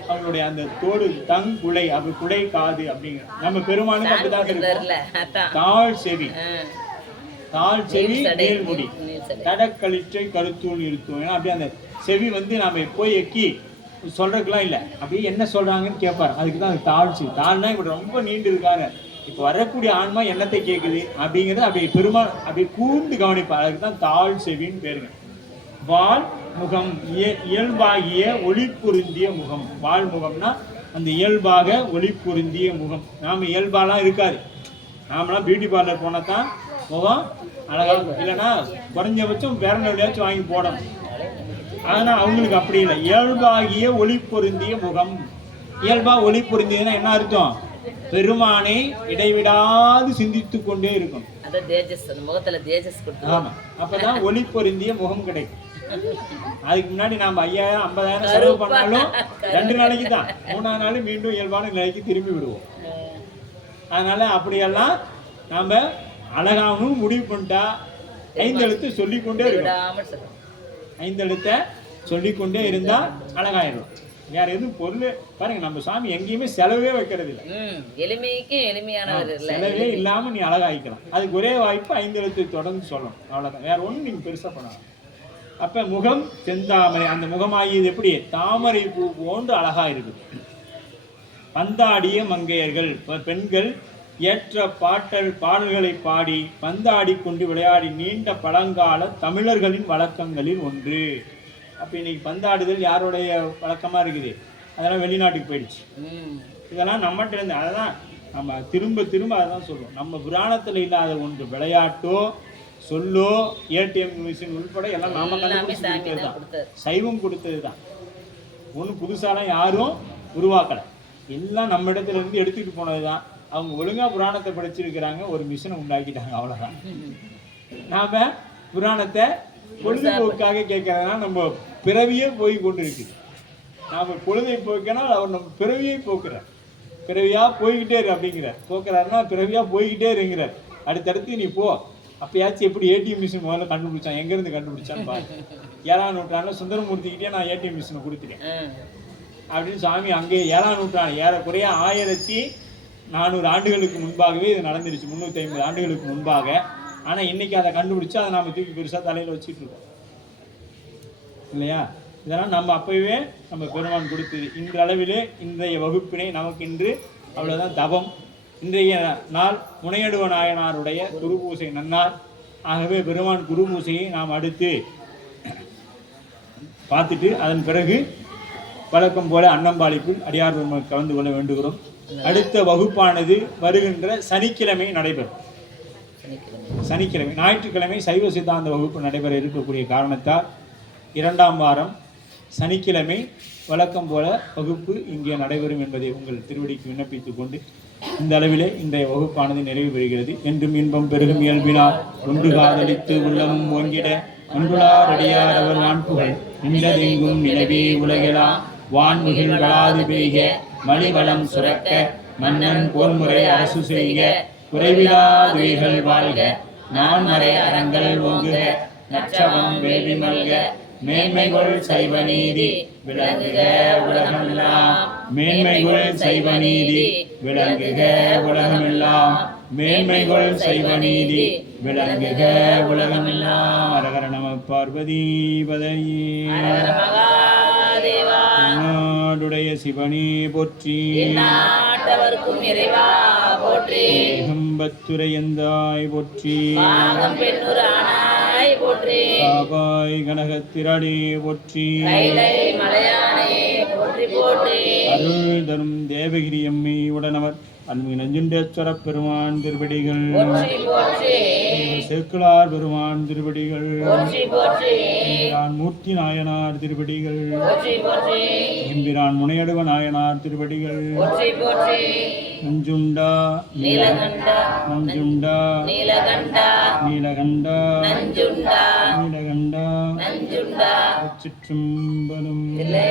அவங்களுடைய அந்த தோடு தங்குலை, அப்படி குடை காது அப்படிங்கிற. நம்ம பெருமானுக்கு அப்படிதான் இருக்கு. தாழ் செவி, தாழ் செவி நீள்முடி தடக்களிற்றை கருத்தூள் நிறுத்தும். ஏன்னா அப்படியே அந்த செவி வந்து நாம போய் எக்கி சொல்றதுக்கெல்லாம் இல்லை, அப்படியே என்ன சொல்றாங்கன்னு கேட்பாரு. அதுக்கு தான் அது தாழ் செவி. தாழ்னா இப்ப ரொம்ப நீண்டு இருக்காரு, இப்போ வரக்கூடிய ஆன்மா என்னத்தை கேட்குது அப்படிங்கிறது அப்படியே பெருமாள் அப்படியே கூர்ந்து கவனிப்பார். அதுக்கு தான் தாழ் செவின்னு பேருங்க. வால் முகம், இயல்பாகிய ஒளி பொருந்திய முகம். வால் முகம்னா அந்த இயல்பாக ஒளி பொருந்திய முகம். நாம இயல்பாலாம் இருக்காது. நாமெல்லாம் பியூட்டி பார்லர் போனா தான் முகம் அழகா, இல்லைன்னா குறைஞ்சபட்சம் வேற எப்படியாச்சும் வாங்கி போடணும். ஆனால் அவங்களுக்கு அப்படி இல்லை. இயல்பாகிய ஒளி பொருந்திய முகம். இயல்பா ஒளி பொருந்தியதுன்னா என்ன அர்த்தம்? பெருமானை இடைவிடாது சிந்தித்து கொண்டே இருக்கும். ஆமா, அப்பதான் ஒளி பொருந்திய முகம் கிடைக்கும். அதுக்கு முன்னாடி நாம 5000 50,000 செலவு பண்ணாலும் 2 நாளைக்கு தான், 3ஆவது நாள் மீண்டும் இயல்பான நிலைக்கு திரும்பி விடுவோம். அதனால அப்படியெல்லாம் நாம அழகாகணும் முடிவு பண்ணிட்டா 5 எழுத்து சொல்லிக்கொண்டே இருக்கணும். 5 எழுத்தை சொல்லிக்கொண்டே இருந்தா அழகாயிரும். வேற எதுவும் பொருள் பாருங்க, நம்ம சாமி எங்கேயுமே செலவே வைக்கிறது இல்லை. எளிமைக்கு எளிமையானவர், செலவே இல்லாம நீ அழகாய்க்கலாம். அதுக்கு ஒரே வாய்ப்பு 5 எழுத்தை தொடர்ந்து சொல்லணும், அவ்வளவுதான். வேற ஒன்றும் நீங்க பெருசா பண்ணலாம். அப்ப முகம் செந்தாமரை, அந்த முகமாகியது எப்படி? தாமரை பூ போன்று அழகா இருக்குது. பந்தாடிய மங்கையர்கள், பெண்கள் ஏற்ற பாடல்களை பாடி பந்தாடி கொண்டு விளையாடி நீண்ட பழங்கால தமிழர்களின் வழக்கங்களில் ஒன்று. அப்போ இன்னைக்கு பந்தாடுதல் யாருடைய வழக்கமாக இருக்குது? அதெல்லாம் வெளிநாட்டுக்கு போயிடுச்சு. இதெல்லாம் நம்மகிட்ட இருந்து, அதெல்லாம் நம்ம திரும்ப திரும்ப அதான் சொல்லுவோம். நம்ம புராணத்தில் இல்லாத ஒன்று விளையாட்டோ சொல்லோ ஏடிஎம் மிஷின் உள்பட எல்லாம் நாம கண்டுபிடிச்சு கொடுத்தது தான், சைவம் கொடுத்தது தான். ஒன்றும் புதுசாலாம் யாரும் உருவாக்கலை, எல்லாம் நம்ம இடத்துல இருந்து எடுத்துக்கிட்டு போனது தான். அவங்க ஒழுங்காக புராணத்தை படிச்சிருக்கிறாங்க, ஒரு மிஷினை உண்டாக்கிட்டாங்க, அவ்வளோதான். நாம் புராணத்தை பொழுதுபோக்காக கேட்கறதுனா நம்ம பிறவியே போய் கொண்டு இருக்குது. நாம் பொழுதை போக்கினால் அவர் நம்ம பிறவியை போக்குறார். பிறவியாக போய்கிட்டே இரு அப்படிங்கிறார். போக்குறாருன்னா பிறவியாக போய்கிட்டே இருங்கிறார். அடுத்தடுத்து நீ போ. அப்பயாச்சும் எப்படி ஏடிஎம் மிஷின் முதல்ல கண்டுபிடிச்சான், எங்கேருந்து கண்டுபிடிச்சான்னு பாரு. 7ஆம் நூற்றாண்டில் சுந்தரமூர்த்திக்கிட்டே நான் ஏடிஎம் மிஷினை கொடுத்துட்டேன் அப்படின்னு சாமி அங்கே 7ஆம் நூற்றாண்டு ஏறக்குறைய 1400 ஆண்டுகளுக்கு முன்பாகவே இது நடந்துருச்சு, 350 ஆண்டுகளுக்கு முன்பாக. ஆனால் இன்னைக்கு அதை கண்டுபிடிச்சு அதை நாம் தூக்கி பெருசாக தலையில் வச்சுட்டு இருக்கோம் இல்லையா? இதெல்லாம் நம்ம அப்பவே நம்ம பெருமான் கொடுத்தது. இன்றளவிலே இன்றைய வகுப்பினை நமக்கு இன்று அவ்வளோதான் தபம். இன்றைய நாள் முனையடுவ நாயனாருடைய குரு பூசை நன்னாள். ஆகவே பெருமான் குரு பூசையை நாம் அடுத்து பார்த்துட்டு அதன் பிறகு வழக்கம் போல அன்னம்பாளிப்பில் அடியார் பெருமக்கள் கலந்து கொள்ள வேண்டுகிறோம். அடுத்த வகுப்பானது வருகின்ற சனிக்கிழமை நடைபெறும். சனிக்கிழமை, ஞாயிற்றுக்கிழமை சைவ சித்தாந்த வகுப்பு நடைபெற இருக்கக்கூடிய காரணத்தால் 2ஆம் வாரம் சனிக்கிழமை வழக்கம் போல வகுப்பு இங்கே நடைபெறும் என்பதை உங்கள் திருவடிக்கு விண்ணப்பித்துக் கொண்டு இந்த அளவிலே இன்றைய வகுப்பானது நிறைவு பெறுகிறது. என்றும் இன்பம் பெருகும் இயல்பினார் ஒன்று காதலித்து உள்ளமும் ஓங்கிட ஒன்றுளார் அடியார் அவர் வான்புகள் நின்றதெங்கும் நிலவே உலகெலாம் வான்முகில் வளாது பெய்க மலிவளம் சுரக்க மன்னன் போர்முறை அரசு செய்க குறைவிலாதுவைகள் வாழ்க நான்மறை அறங்கள் ஓங்குக நற்றவம் வேள்வி மல்க மேன்மைகள் சைவ நீதி விளங்குக உலகமெல்லாம் மேன்மைகள் சைவ நீதி விளங்குக உலகமெல்லாம் மேன்மைகள் சைவ நீதி விளங்குக உலகமெல்லாம். அரகர நம பார்வதி பதையே நாடுடைய சிவனே போற்றி நாட்டவர்க்கும் இறைவா போற்றி ஏகம்பத்துரையந்தாய் போற்றி பெண்ணுரானாய் போற்றி காவாய் கனகத்திரளே போற்றி கைலை மலையானே போற்றி போற்றி அருள் தரும் தேவகிரி அம்மை உடனவர் அன்பு நஞ்சுண்டேஸ்வர பெருமான் திருவடிகள் போற்றி போற்றி சேக்குளார் பெருமான் திருவடிகள் போற்றி போற்றி எம்பிரான் மூர்த்தி நாயனார் திருவடிகள் போற்றி போற்றி எம்பிரான் முனையடுவ நாயனார் திருவடிகள் போற்றி போற்றி நஞ்சுண்டா நீலகண்டா நஞ்சுண்டா நீலகண்டா நீலகண்டா நஞ்சுண்டா நீலகண்டா நஞ்சுண்டா சிற்றம்பலம். தில்லை